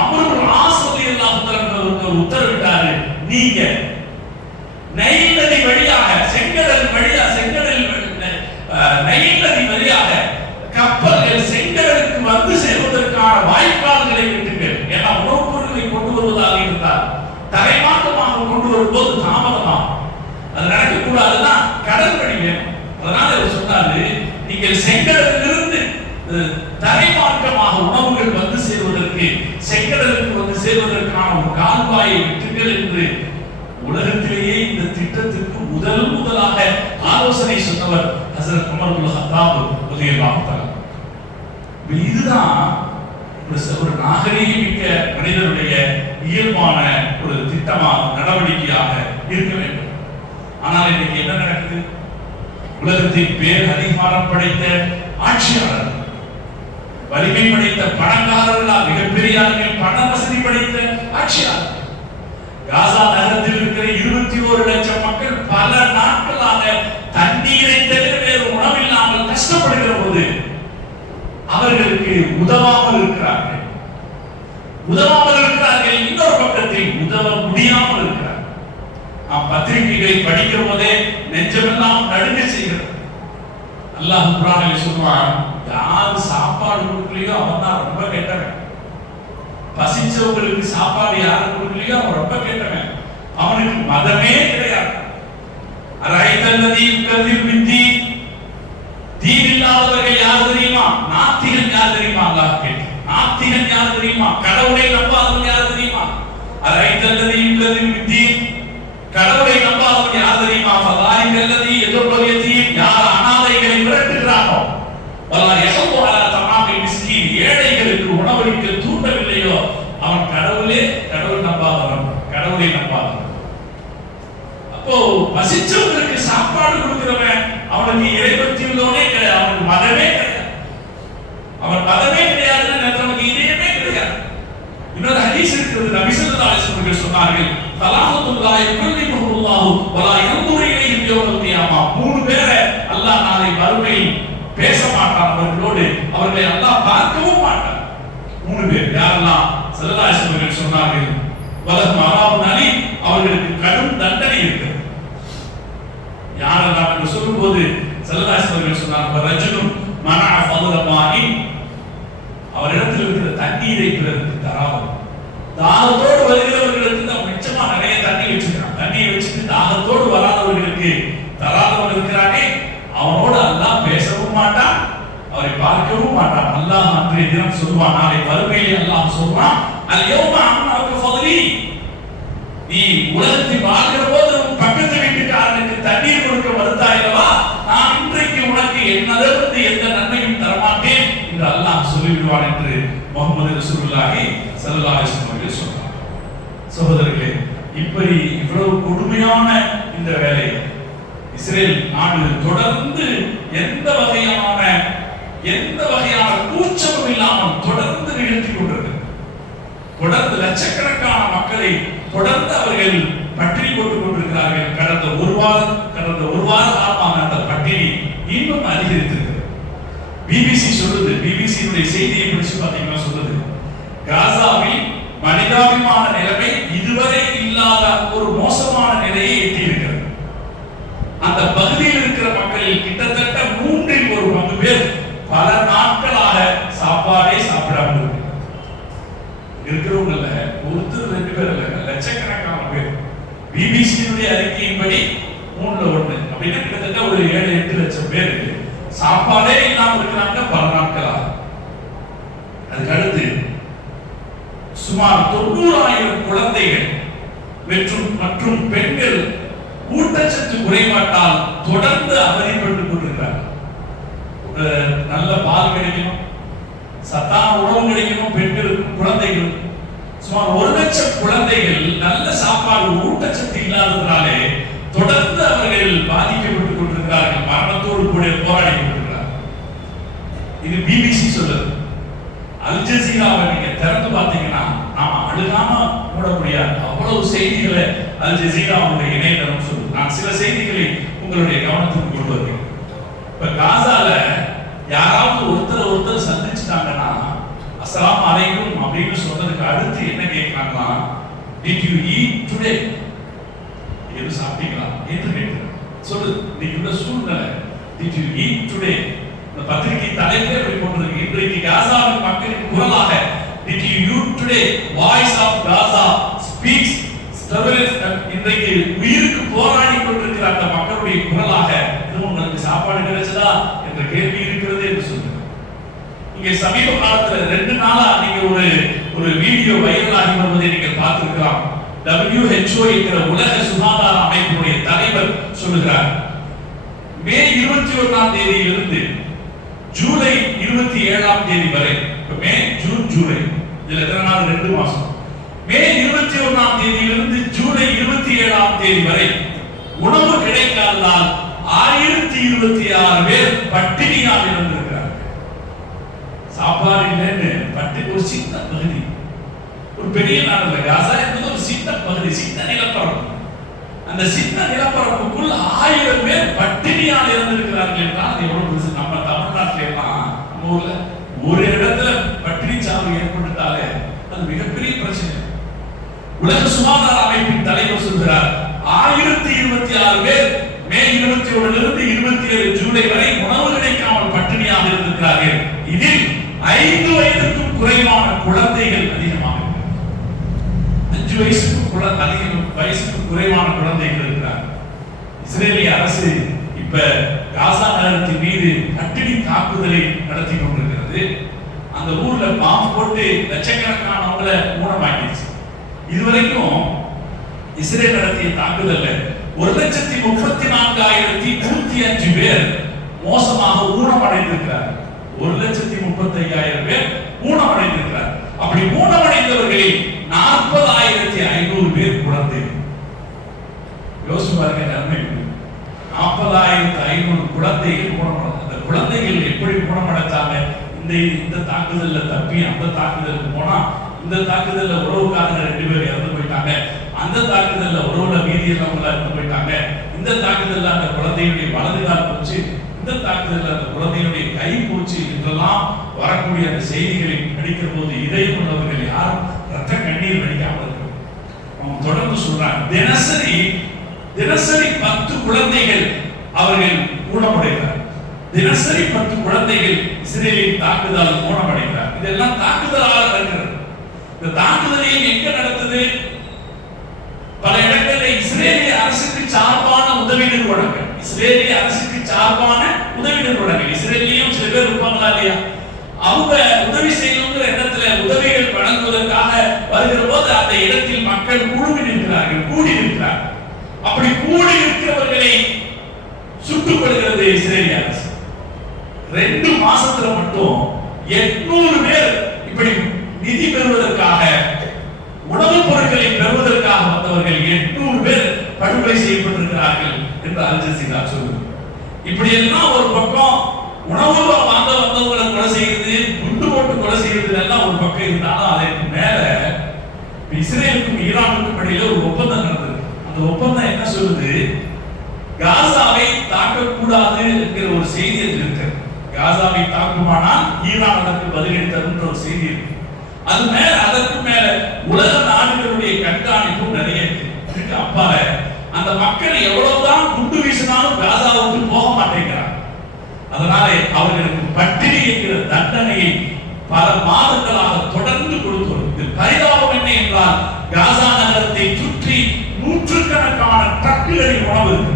அம்ர் இப்னு ஆஸ் ரலியல்லாஹு அன்ஹு உத்தரவிட்டாரு, நீங்க நைல் நதி வழியாக நைல் நதி வழியாக கப்பல்கள் செங்கடலுக்கு வந்து சேர்வதற்கான வாய்ப்பாடுகளை விட்டுங்கள். ஏன்னா உணவுப் பொருட்களை கொண்டு வருவதாக இருந்தால் தரைமாற்றமாக கொண்டு வரும்போது தாமதமாகும், அது நடக்கக்கூடாதுன்னா கடல் வழி வேணும். அதனால அவர் சொன்னாரு, நீங்கள் செங்கடலிலிருந்து தரைமாற்றமாக உணவுகள் வந்து சேர்வதற்கு, செங்கடலுக்கு வந்து சேர்வதற்கான ஒரு கால்வாயை விட்டுங்கள் என்று உலகத்திலேயே இந்த திட்டத்திற்கு முதலாக ஆலோசனை சொன்னவர் ஹஸரத் உமர் இப்னு கத்தாப் ரலியல்லாஹு தஆலா. இதுதான் ஒரு நாகரீகமிக்க மனிதனுடைய இயல்பான ஒரு திட்டமாக, நடவடிக்கையாக இருக்க வேண்டும். ஆனால் இன்னைக்கு என்ன நடக்குது? உலகத்தின் பேர் அதிகாரம் படைத்த ஆட்சியாளர், வலிமை படைத்த பணக்காரர்களால், மிகப்பெரிய அளவில் பண வசதி படைத்த ஆட்சியாளர், காசா நகரத்தில் இருக்கிற 21 லட்சம் மக்கள் பல நாட்களாக தண்ணீரை தவிர வேறு உணவில்லாமல் கஷ்டப்படுகிற போது அவர்களுக்கு உதவாமல் இருக்கிறார்கள். இன்னொரு பக்கத்தில் உதவ முடியாமல் இருக்கிறார்கள். நாம் பத்திரிகைகளை படிக்கிற போதே நெஞ்சமெல்லாம் அல்லாஹ் குர்ஆனில் சொல்றான், யார் சாப்பாடு கொடுக்கலையோ அவன் தான் ரொம்ப கெட்டவன். பசிச்சவங்களுக்கு சாப்பாடு யாரு கொடுக்கலையோ அவன் ரொம்ப கெட்டவன். அவனுக்கு மதமே கிடையாது. அரைத்தல்லதி யுகதில் பித்தி, தீன் இல்லாதவர்கள் யார் தெரியுமா? நாத்திகன் யார் தெரியுமா? அல்லாஹ் கேட்கிறான். நாத்திகன் யார் தெரியுமா? கடவுளை நம்பாதவன் யார் தெரியுமா? அரைத்தல்லதி யுகதில் பித்தி, கடவுளை நம்பாதவன் யார் தெரியுமா? ஃபதாலிகல்லதி யதுல் யதீம், யார் அனாதைகளை விரட்டுகிறானோ, வலா யஹது அலா தமாமில் மிஸ்கீன், ஏழைகளுக்கு உணவளிக்க தூண்டவில்லையோ அவன் கடவுளை நம்பாதவன், கடவுளை நம்பாதவன். அப்போ பசிச்சவங்களுக்கு சாப்பாடு கொடுக்கிறவன் அவனுக்கு இறைபக்தி உள்ளவனே கிடையாது, அவனுக்கு மதமே கிடையாது. அவன் மதமே கிடையாதுன்னு அவனுக்கு இதயமே கிடையாது. இன்னொரு ஹதீஸ் இருக்கிறது, நபி ஸல்லல்லாஹு அலைஹி வஸல்லம் சொன்னார்கள், ஸலாத்துல்லாஹி யுகல்லிமுஹுல்லாஹு வலா யன்துரு இலைஹிம் யௌமல் கியாமா. 3 பேரை அல்லாஹ் நாளை மறுமையில் பேச மாட்டான் அவர்களோடு, அவர்களை அல்லாஹ் பார்க்கவும் மாட்டான். 3 பேர் யாரெல்லாம்? ஸல்லல்லாஹு அலைஹி வஸல்லம் சொன்னார்கள், வலஹும் அஸாபுன் அலீம், அவர்களுக்கு கடும் தண்டனை இருக்கிறது. யாரெல்லாம் என்று சொல்லும்போது ஸல்லல்லாஹு அலைஹி வஸல்லம் சொன்னார்கள், ரஜுலுன் மனஅ ஃபضل மாஇ, அவரிடத்தில் இருக்கிற தண்ணீரை பிறருக்கு தராமல், தாகத்தோடு வருகிறவர்களுக்கு தான் மிச்சமா நிறைய தண்ணி வச்சிருக்கான், தண்ணியை வச்சுட்டு தாகத்தோடு வராதவர்களுக்கு தராதவன் இருக்கிறானே, அவனோடு அல்லாஹ் பேசவும் மாட்டான், அவரை பார்க்கவும் மாட்டான். அல்லாஹ் அன்றைய தினம் சொல்வான், நாளை மறுமையிலே அல்லாஹ் சொல்வான், அல் யௌம அம்னஅக ஃபضலி, நீ உலகத்தில் வாழ்கிற போது பக்கத்து வீட்டுக்காரனுக்கு தண்ணீர் கொடுக்க மறுத்தாயல்லவா, நான் இன்றைக்கு உனக்கு என்னிடமிருந்து எந்த நன்மையும் தரமாட்டேன் என்று அல்லாஹ் சொல்லிவிடுவான் என்று முஹம்மது ரசூலுல்லாஹி ஸல்லல்லாஹு அலைஹி வஸல்லம் சொன்னார். சகோதரர்களே, இப்படி இவ்வளவு கொடுமையான இந்த வேலை இஸ்ரேல் நாடு தொடர்ந்து எந்த வகையான கூச்சமும் இல்லாமல் தொடர்ந்து நிகழ்த்தி கொண்டிருக்கிறது. தொடர்ந்து லட்சக்கணக்கான மக்களை தொடர்ந்து அவர்கள் பட்டினி போட்டுக் கொண்டிருக்கிறார்கள். கடந்த ஒரு வார காலமாக அந்த பட்டினி இன்னும் அதிகரித்திருக்கிறது. பிபிசி சொல்லுது, பிபிசியுடைய செய்தியை படிச்சு பார்த்தீங்கன்னா சொல்லுது, காசாவில் மனிதாபிமான நிலைமை இதுவரை இல்லாத ஒரு மோசமான நிலையை எட்டியிருக்கிறது. அந்த பகுதியில் இருக்கிற மக்களில் கிட்டத்தட்ட 1/3 பேர் பல நாட்களாக சாப்பாடே சாப்பிடாமல் இருக்கிறவங்க ஒருத்தர் 2 பேர் இல்ல, லட்சக்கணக்கான பேர். பிபிசியுடைய அறிக்கையின்படி 3/1 அப்படின்னா கிட்டத்தட்ட ஒரு 7-8 லட்சம் பேர் சாப்பாடே இல்லாமல் இருக்கிறாங்க பல நாட்களாக. அதுக்கு அடுத்து சுமார் 90,000 குழந்தைகள் மற்றும் பெண்கள் ஊட்டச்சத்து குறைபாட்டால் தொடர்ந்து அவதிப்பட்டுக் கொண்டிருக்கிறார்கள். நல்ல பால் கிடைக்கணும், சத்தான உணவு கிடைக்கணும் பெண்களுக்கும் குழந்தைகளும். சுமார் 1 லட்சம் குழந்தைகள் நல்ல சாப்பாடு ஊட்டச்சத்து இல்லாததுனாலே தொடர்ந்து அவர்கள் பாதிக்கப்பட்டுக் கொண்டிருக்கிறார்கள், மரணத்தோடு கூட போராடி கொண்டிருக்கிறார்கள். இது பிபிசி சொல்லுது. அல் ஜஸீராவை நீங்க திறந்து பார்த்தீங்கன்னா நாம அழுகாம மூட முடியாது, அவ்வளவு செய்திகளை அல் ஜஸீராவுடைய இணையதளம் சொல்லுது. நான் சில செய்திகளை உங்களுடைய கவனத்துக்கு கொண்டு வருகிறேன். இப்ப காசால யாராவது ஒருத்தர் சந்திச்சுட்டாங்கன்னா அஸ்ஸலாமு அலைக்கும் அப்படின்னு சொன்னதுக்கு அடுத்து என்ன கேட்கிறாங்களா, டிட் யூ ஈட் டுடே, எது சாப்பிட்டீங்களா என்று கேட்கிறாங்க. சொல்லு, இன்னைக்கு உள்ள சூழ்நிலை, டிட் யூ ஈட் டுடே. இந்த பத்திரிகை தலைப்பே எப்படி போட்டிருக்கு, இன்றைக்கு காசாவின் மக்களின் குரலாக, did you eat today, voice of Gaza speaks struggles. இன்றைக்கு உயிருக்கு போராடி கொண்டிருக்கிற அந்த மக்களுடைய குரலாக, இது உங்களுக்கு சாப்பாடு கிடைச்சதா என்ற கேள்வி இருக்கிறது என்று சொல்லுங்க. இங்க சமீப காலத்துல 2 நாளா நீங்க ஒரு வீடியோ வைரல் ஆகி வருவதை நீங்கள் பார்த்திருக்கலாம். WHO என்கிற உலக சுகாதார அமைப்பினுடைய தலைவர் சொல்லுகிறார், மே 21ஆம் தேதியிலிருந்து ஜூலை 27ஆம் தேதி வரை, மே ஜூன் ஜூலை இதுல எத்தனை நாள், 2 மாசம், மே 21ஆம் தேதியிலிருந்து ஜூலை 27ஆம் தேதி வரை உணவு கிடைக்காததால் 1026 பேர் பட்டினியால் இருந்திருக்கிறார்கள். சாப்பாடு இல்லைன்னு பட்டினி. ஒரு சின்ன பகுதி, ஒரு பெரிய நாடு காசா என்பது ஒரு சின்ன பகுதி, சின்ன நிலப்பரப்பு. அந்த சின்ன நிலப்பரப்புக்குள் 1000 பேர் பட்டினியால் இருந்திருக்கிறார்கள் என்றால் அது எவ்வளவு பெருசு. நம்ம தமிழ்நாட்டில எல்லாம் நம்ம ஊர்ல ஒரு இடத்துல பட்டினி சாவு ஏற்பட்டுட்டாலே அது மிகப்பெரிய பிரச்சனை. உலக சுகாதார அமைப்பின் தலைவர் சொல்கிறார், 1026 பேர் மே 21 இருந்து 27 ஜூலை வரை உணவு கிடைக்காமல் பட்டினியாக இருக்கிறார்கள். இதில் 5 வயதுக்கும் குறைவான குழந்தைகள் அதிகமாக இருக்கிறார்கள். 5 வயசுக்கு குறைவான குழந்தைகள் இருக்கிறார்கள். இஸ்ரேலிய அரசு இப்ப காசா நகரத்தின் மீது பட்டினி தாக்குதலை நடத்தி கொண்டிருக்கிறது. அந்த ஊர்ல பாம்பு போட்டு லட்சக்கணக்கானவங்களை ஊனமாக்கிடுச்சு. இதுவரைக்கும் இஸ்ரேல் நடத்திய தாக்குதல்ல 1,34,105 பேர் மோசமாக ஊனமடைந்திருக்கிறார். 1,35,000 பேர் ஊனமடைந்திருக்கிறார். அப்படி ஊனமடைந்தவர்களில் 40,500 பேர் குழந்தைகள். யோசிச்சு பாருங்க நன்மை. 40,500 குழந்தைகள் ஊனமடைந்தாங்க. அந்த குழந்தைகள் எப்படி ஊனமடைந்தாங்க? இந்த தாக்குதல்ல தப்பி அந்த தாக்குதலுக்கு போனா, இந்த தாக்குதல்ல உறவுக்காரங்க 2 பேர் இறந்து போயிட்டாங்க, அந்த தாக்குதல்ல உறவுல மீதி இல்லாம இறந்து போயிட்டாங்க, இந்த தாக்குதல்ல அந்த குழந்தையுடைய வலது கால் போச்சு, இந்த தாக்குதல்ல அந்த குழந்தையுடைய கை போச்சு என்றெல்லாம் வரக்கூடிய அந்த செய்திகளை படிக்கிற போது இதயம் உள்ளவர்கள் யாரும் ரத்த கண்ணீர் வடிக்காமல் இருக்கும். அவன் தொடர்ந்து சொல்றான், தினசரி 10 குழந்தைகள் அவர்கள் ஊனமடைகிறார். தினசரி 10 குழந்தைகள் இஸ்ரேலின் தாக்குதல் ஊனமடைகிறார். இதெல்லாம் தாக்குதலாக நடக்கிறது. இந்த தாக்குதலையும் எங்க நடந்தது? பல இடங்களில் இஸ்ரேலிய அரசுக்கு சார்பான உதவி நிறுவனங்கள், இஸ்ரேலியும் சில பேர் இருப்பாங்களா இல்லையா, அவங்க உதவி செய்யணுங்கிற இடத்துல உதவிகள் வழங்குவதற்காக வருகிற போது அந்த இடத்தில் மக்கள் கூடி நிற்கிறார்கள். அப்படி கூடி நிற்கிறவர்களை சுட்டுக் கொள்கிறது இஸ்ரேலிய அரசு. 2 மாசத்துல மட்டும் 800 பேர் இப்படி நிதி பெறுவதற்காக, உணவுப் பொருட்களை பெறுவதற்காக வந்தவர்கள் 800 பேர் படுகொலை செய்யப்பட்டிருக்கிறார்கள் என்று அல் ஜஸீரா சொல்லுது. இப்படி எல்லாம் ஒரு பக்கம் உணவு வாங்க வந்தவங்களை கொலை செய்யறது, குண்டு போட்டு கொலை செய்யறது எல்லாம் ஒரு பக்கம் இருந்தாலும், அதற்கு மேல இஸ்ரேலுக்கும் ஈரானுக்கும் இடையில ஒரு ஒப்பந்தம் நடந்தது. அந்த ஒப்பந்தம் என்ன சொல்லுது? காசாவை தாக்கக்கூடாது என்கிற ஒரு செய்தி இருக்கு. காசாவை தாக்குமானால் ஈரான் அதற்கு பதிலடி தரும் ஒரு செய்தி இருக்கு. அதற்கு மேல உலக நாடுகளுடைய கண்காணிப்பும் நிறைய இருக்கு. அப்பால அந்த மக்கள் எவ்வளவுதான் குண்டு வீசினாலும் காசாவுக்கு போக மாட்டேங்கிறாங்க. அதனால அவர்களுக்கு பட்டினி என்கிற தண்டனையை பல மாதங்களாக தொடர்ந்து கொடுத்தோம். இது பரிதாபம் என்ன என்றால், காசா நகரத்தை சுற்றி நூற்றுக்கணக்கான ட்ரக்குகளில் உணவு இருக்கு.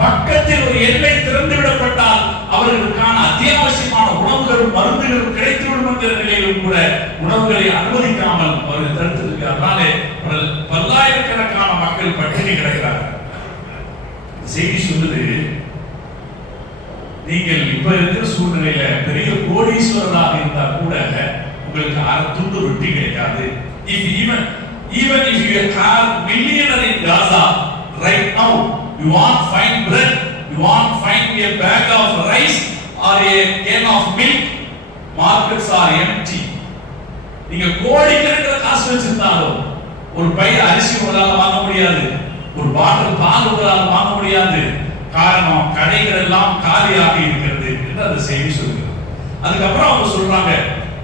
பக்கத்தில் ஒரு எல்லை திறந்து விடப்பட்டால் அவர்களுக்கான அத்தியாவசியமான உணவுகளும் மருந்துகளும் கிடைத்துவிடும் என்கிற நிலையிலும் கூட உணவுகளை அனுமதிக்காமல் அவர்கள் தடுத்திருக்கிறார்களே, பல்லாயிரக்கணக்கான மக்கள் பட்டினி கிடக்கிறார்கள். செய்தி சொல்லுது, நீங்கள் இப்ப இருக்கிற சூழ்நிலையில பெரிய கோடீஸ்வரராக இருந்தா கூட உங்களுக்கு 1/2 துண்டு ரொட்டி கிடைக்காது. Even if you have millionaire in Gaza right now, you won't find bread, you won't find a bag of rice or a can of milk. Markets are empty. நீங்க கோடிக்கணக்கில் காசு வச்சிருந்தாலும் ஒரு பை அரிசி உங்களால வாங்க முடியாது, ஒரு பாட்டில் பால் உங்களால வாங்க முடியாது. காரணம், கடைகள் எல்லாம் காலியாக இருக்கிறது என்று அந்த செய்தி சொல்லுகிறது. அதுக்கப்புறம் அவங்க சொல்றாங்க,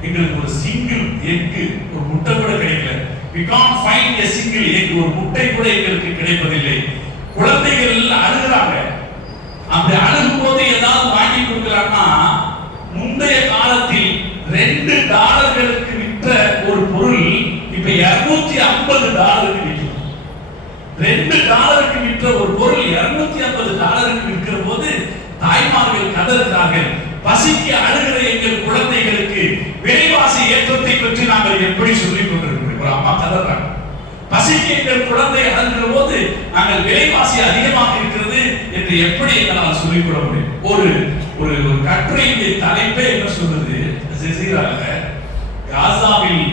எங்களுக்கு ஒரு சிங்கிள் எக், ஒரு முட்டை கூட கிடைக்கல. we can't find a single egg, ஒரு முட்டை கூட எங்களுக்கு கிடைப்பதில்லை. குழந்தைகள் அழுகுறாங்க. அந்த அழுகும் போது ஏதாவது வாங்கி கொடுக்கலாம்னா, முந்தைய காலத்தில் $2 விற்ற ஒரு பொருள் இப்ப $250 விற்கும். $2 விற்ற ஒரு பொருள் $250 விற்கிற போது தாய்மார்கள் கதறுகிறார்கள். பசிக்கு அழுகிற எங்கள் குழந்தைகளுக்கு விலைவாசி ஏற்றத்தை பற்றி நாங்கள் எப்படி சொல்லிக் கொண்டிருக்கிறோம்? ஒரு அம்மா கதறாங்க, பசிக்கு எங்கள் குழந்தை அழுகிற போது நாங்கள் விலைவாசி அதிகமாக இருக்கிறது என்று எப்படி எங்களால் சொல்லிக்கொள்ள முடியும்? ஒரு கட்டுரையின் தலைப்பே என்ன சொல்றது? ஜஸீரால காசாவில்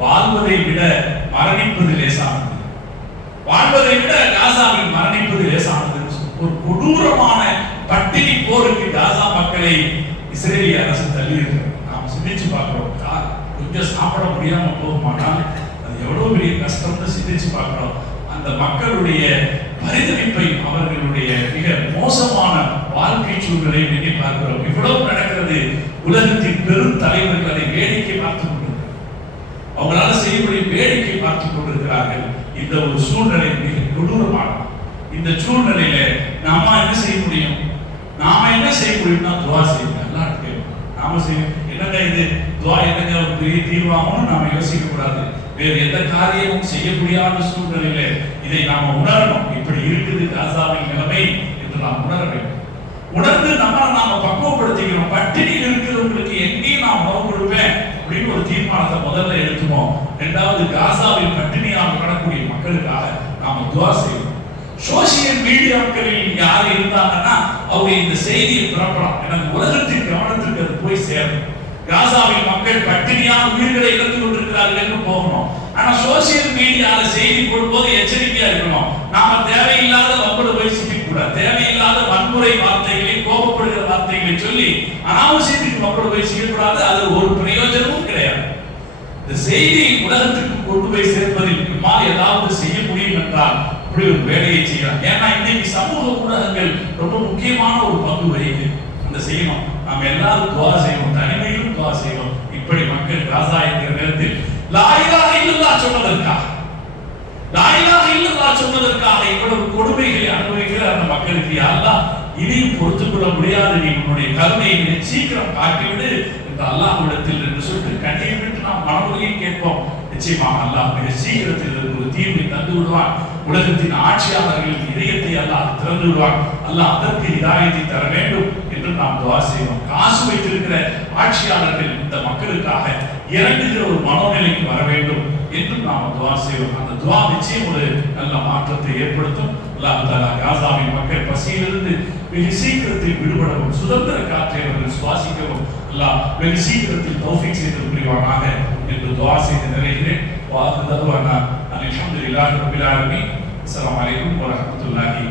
வாழ்வதை விட மரணிப்பது லேசானது, வாழ்வதை விட காசாவில் மரணிப்பது லேசானது. ஒரு கொடூரமான பட்டினி போருக்கு காசா மக்களை இஸ்ரேலிய அரசு தள்ளி இருக்கிறது. நாம் சிந்திச்சு பார்க்கிறோம். கொஞ்சம் சாப்பிட முடியாம போகுமானால் அது எவ்வளவு பெரிய கஷ்டம்னு சிந்திச்சு பார்க்கிறோம். அந்த மக்களுடைய பரிதவிப்பை, அவர்களுடைய மிக மோசமான வாழ்க்கை சூழலை எண்ணி பார்க்கிறோம். இவ்வளவு நடக்கிறது. உலகத்தின் பெரும் தலைவர்கள் அதை வேடிக்கை பார்த்துக் கொண்டிருக்கிறார்கள். அவங்களால செய்யக்கூடிய வேடிக்கை பார்த்துக் கொண்டிருக்கிறார்கள். இந்த ஒரு சூழ்நிலை மிக கொடூரமானது. இந்த சூழ்நிலையில நாம என்ன செய்ய முடியும்? நாம என்ன செய்ய முடியும்னா துவா செய்யுங்க. அல்லாஹ் கேட்கும். நாம செய்ய என்னங்க இது துவா என்னங்க ஒரு பெரிய தீர்வாகவும் நாம யோசிக்க கூடாது. வேறு எந்த காரியமும் செய்ய முடியாத சூழ்நிலையில இதை நாம உணரணும். இப்படி இருக்குது காசாவின் நிலைமை என்று நாம் உணர வேண்டும். உணர்ந்து நாம பக்குவப்படுத்திக்கிறோம். பட்டினியில் இருக்கிறவங்களுக்கு எங்கேயும் நான் உணவு கொடுப்பேன் அப்படின்னு ஒரு தீர்மானத்தை முதல்ல எடுத்துவோம். இரண்டாவது, காசாவில் பட்டினியால் கடக்கூடிய மக்களுக்காக நாம துவா செய்யணும். சோசியல் மீடியாக்களில் யார் இருந்தாங்கன்னா அவங்க இந்த செய்தியை பரப்பலாம். எனக்கு உலகத்தின் கவனத்திற்கு அது போய் சேரும். காசாவில் மக்கள் பட்டினியால் உயிர்களை இழந்து கொண்டிருக்கிறார்கள் என்று போகணும். ஆனா சோசியல் மீடியால செய்தி போடும்போது எச்சரிக்கையா இருக்கணும். நாம தேவையில்லாத வம்புல போய் சிக்கிக்கூடாது. தேவையில்லாத வன்முறை வார்த்தைகளை, கோபப்படுகிற வார்த்தைகளை சொல்லி அனாவசியத்துக்கு வம்புல போய் சிக்கக்கூடாது. அது ஒரு பிரயோஜனமும் கிடையாது. இந்த செய்தியை உலகத்துக்கு கொண்டு போய் சேர்ப்பதில் நம்மால் ஏதாவது செய்ய முடியும் என்றால் அப்படி ஒரு வேலையை செய்யலாம். ஏன்னா இன்னைக்கு சமூக ஊடகங்கள் ரொம்ப முக்கியமான ஒரு பங்கு வகிக்குது. அந்த செய்யணும். நாம் எல்லாரும் துவா செய்யணும். தனிமையிலும் துவா செய்யணும். இப்படி மக்கள் காசா என்கிற நேரத்தில் லா இலாஹ இல்லல்லாஹ் சொன்னதற்காக, லா இலாஹ இல்லல்லாஹ் சொன்னதற்காக இவ்வளவு கொடுமைகளை அனுபவிக்கிற அந்த மக்களுக்கு யா அல்லாஹ் இனியும் பொறுத்துக் கொள்ள முடியாது, நீ உன்னுடைய கருணையை சீக்கிரம் காட்டிவிடு என்று அல்லாஹ்விடத்தில் என்று சொல்லிட்டு கண்ணீர் விட்டு நாம் மனமுறையை கேட்போம். நிச்சயமாக அல்லாஹ் மிக சீக்கிரத்தில் இதற்கு ஒரு தீர்வை தந்து விடுவான். உலகத்தின் ஆட்சியாளர்களின் இதயத்தை அல்லாஹ் திறந்து விடுவான். அல்லாஹ் அதற்கு ஹிதாயத்தை தர வேண்டும் என்று நாம் துவா செய்வோம். காசு வைத்திருக்கிற ஆட்சியாளர்கள் இந்த மக்களுக்காக இறங்குகிற ஒரு மனோநிலைக்கு வர வேண்டும் என்று நாம் துவா செய்வோம். அந்த துவா நிச்சயம் ஒரு நல்ல மாற்றத்தை ஏற்படுத்தும். அல்லாஹ் தஆலா காசாவின் மக்கள் பசியிலிருந்து வெகு சீக்கிரத்தில் விடுபடவும், சுதந்திர காற்றை அவர்கள் சுவாசிக்கவும் அல்லாஹ் வெகு சீக்கிரத்தில் தௌஃபீக் செய்து புரிவானாக என்று துவா செய்து நிறைகிறேன். வாஹ் தஅவானா அல்ஹம்துலில்லாஹி ரப்பில் ஆலமீன். அஸ்ஸலாமு அலைக்கும் வரஹ்மத்துல்லாஹி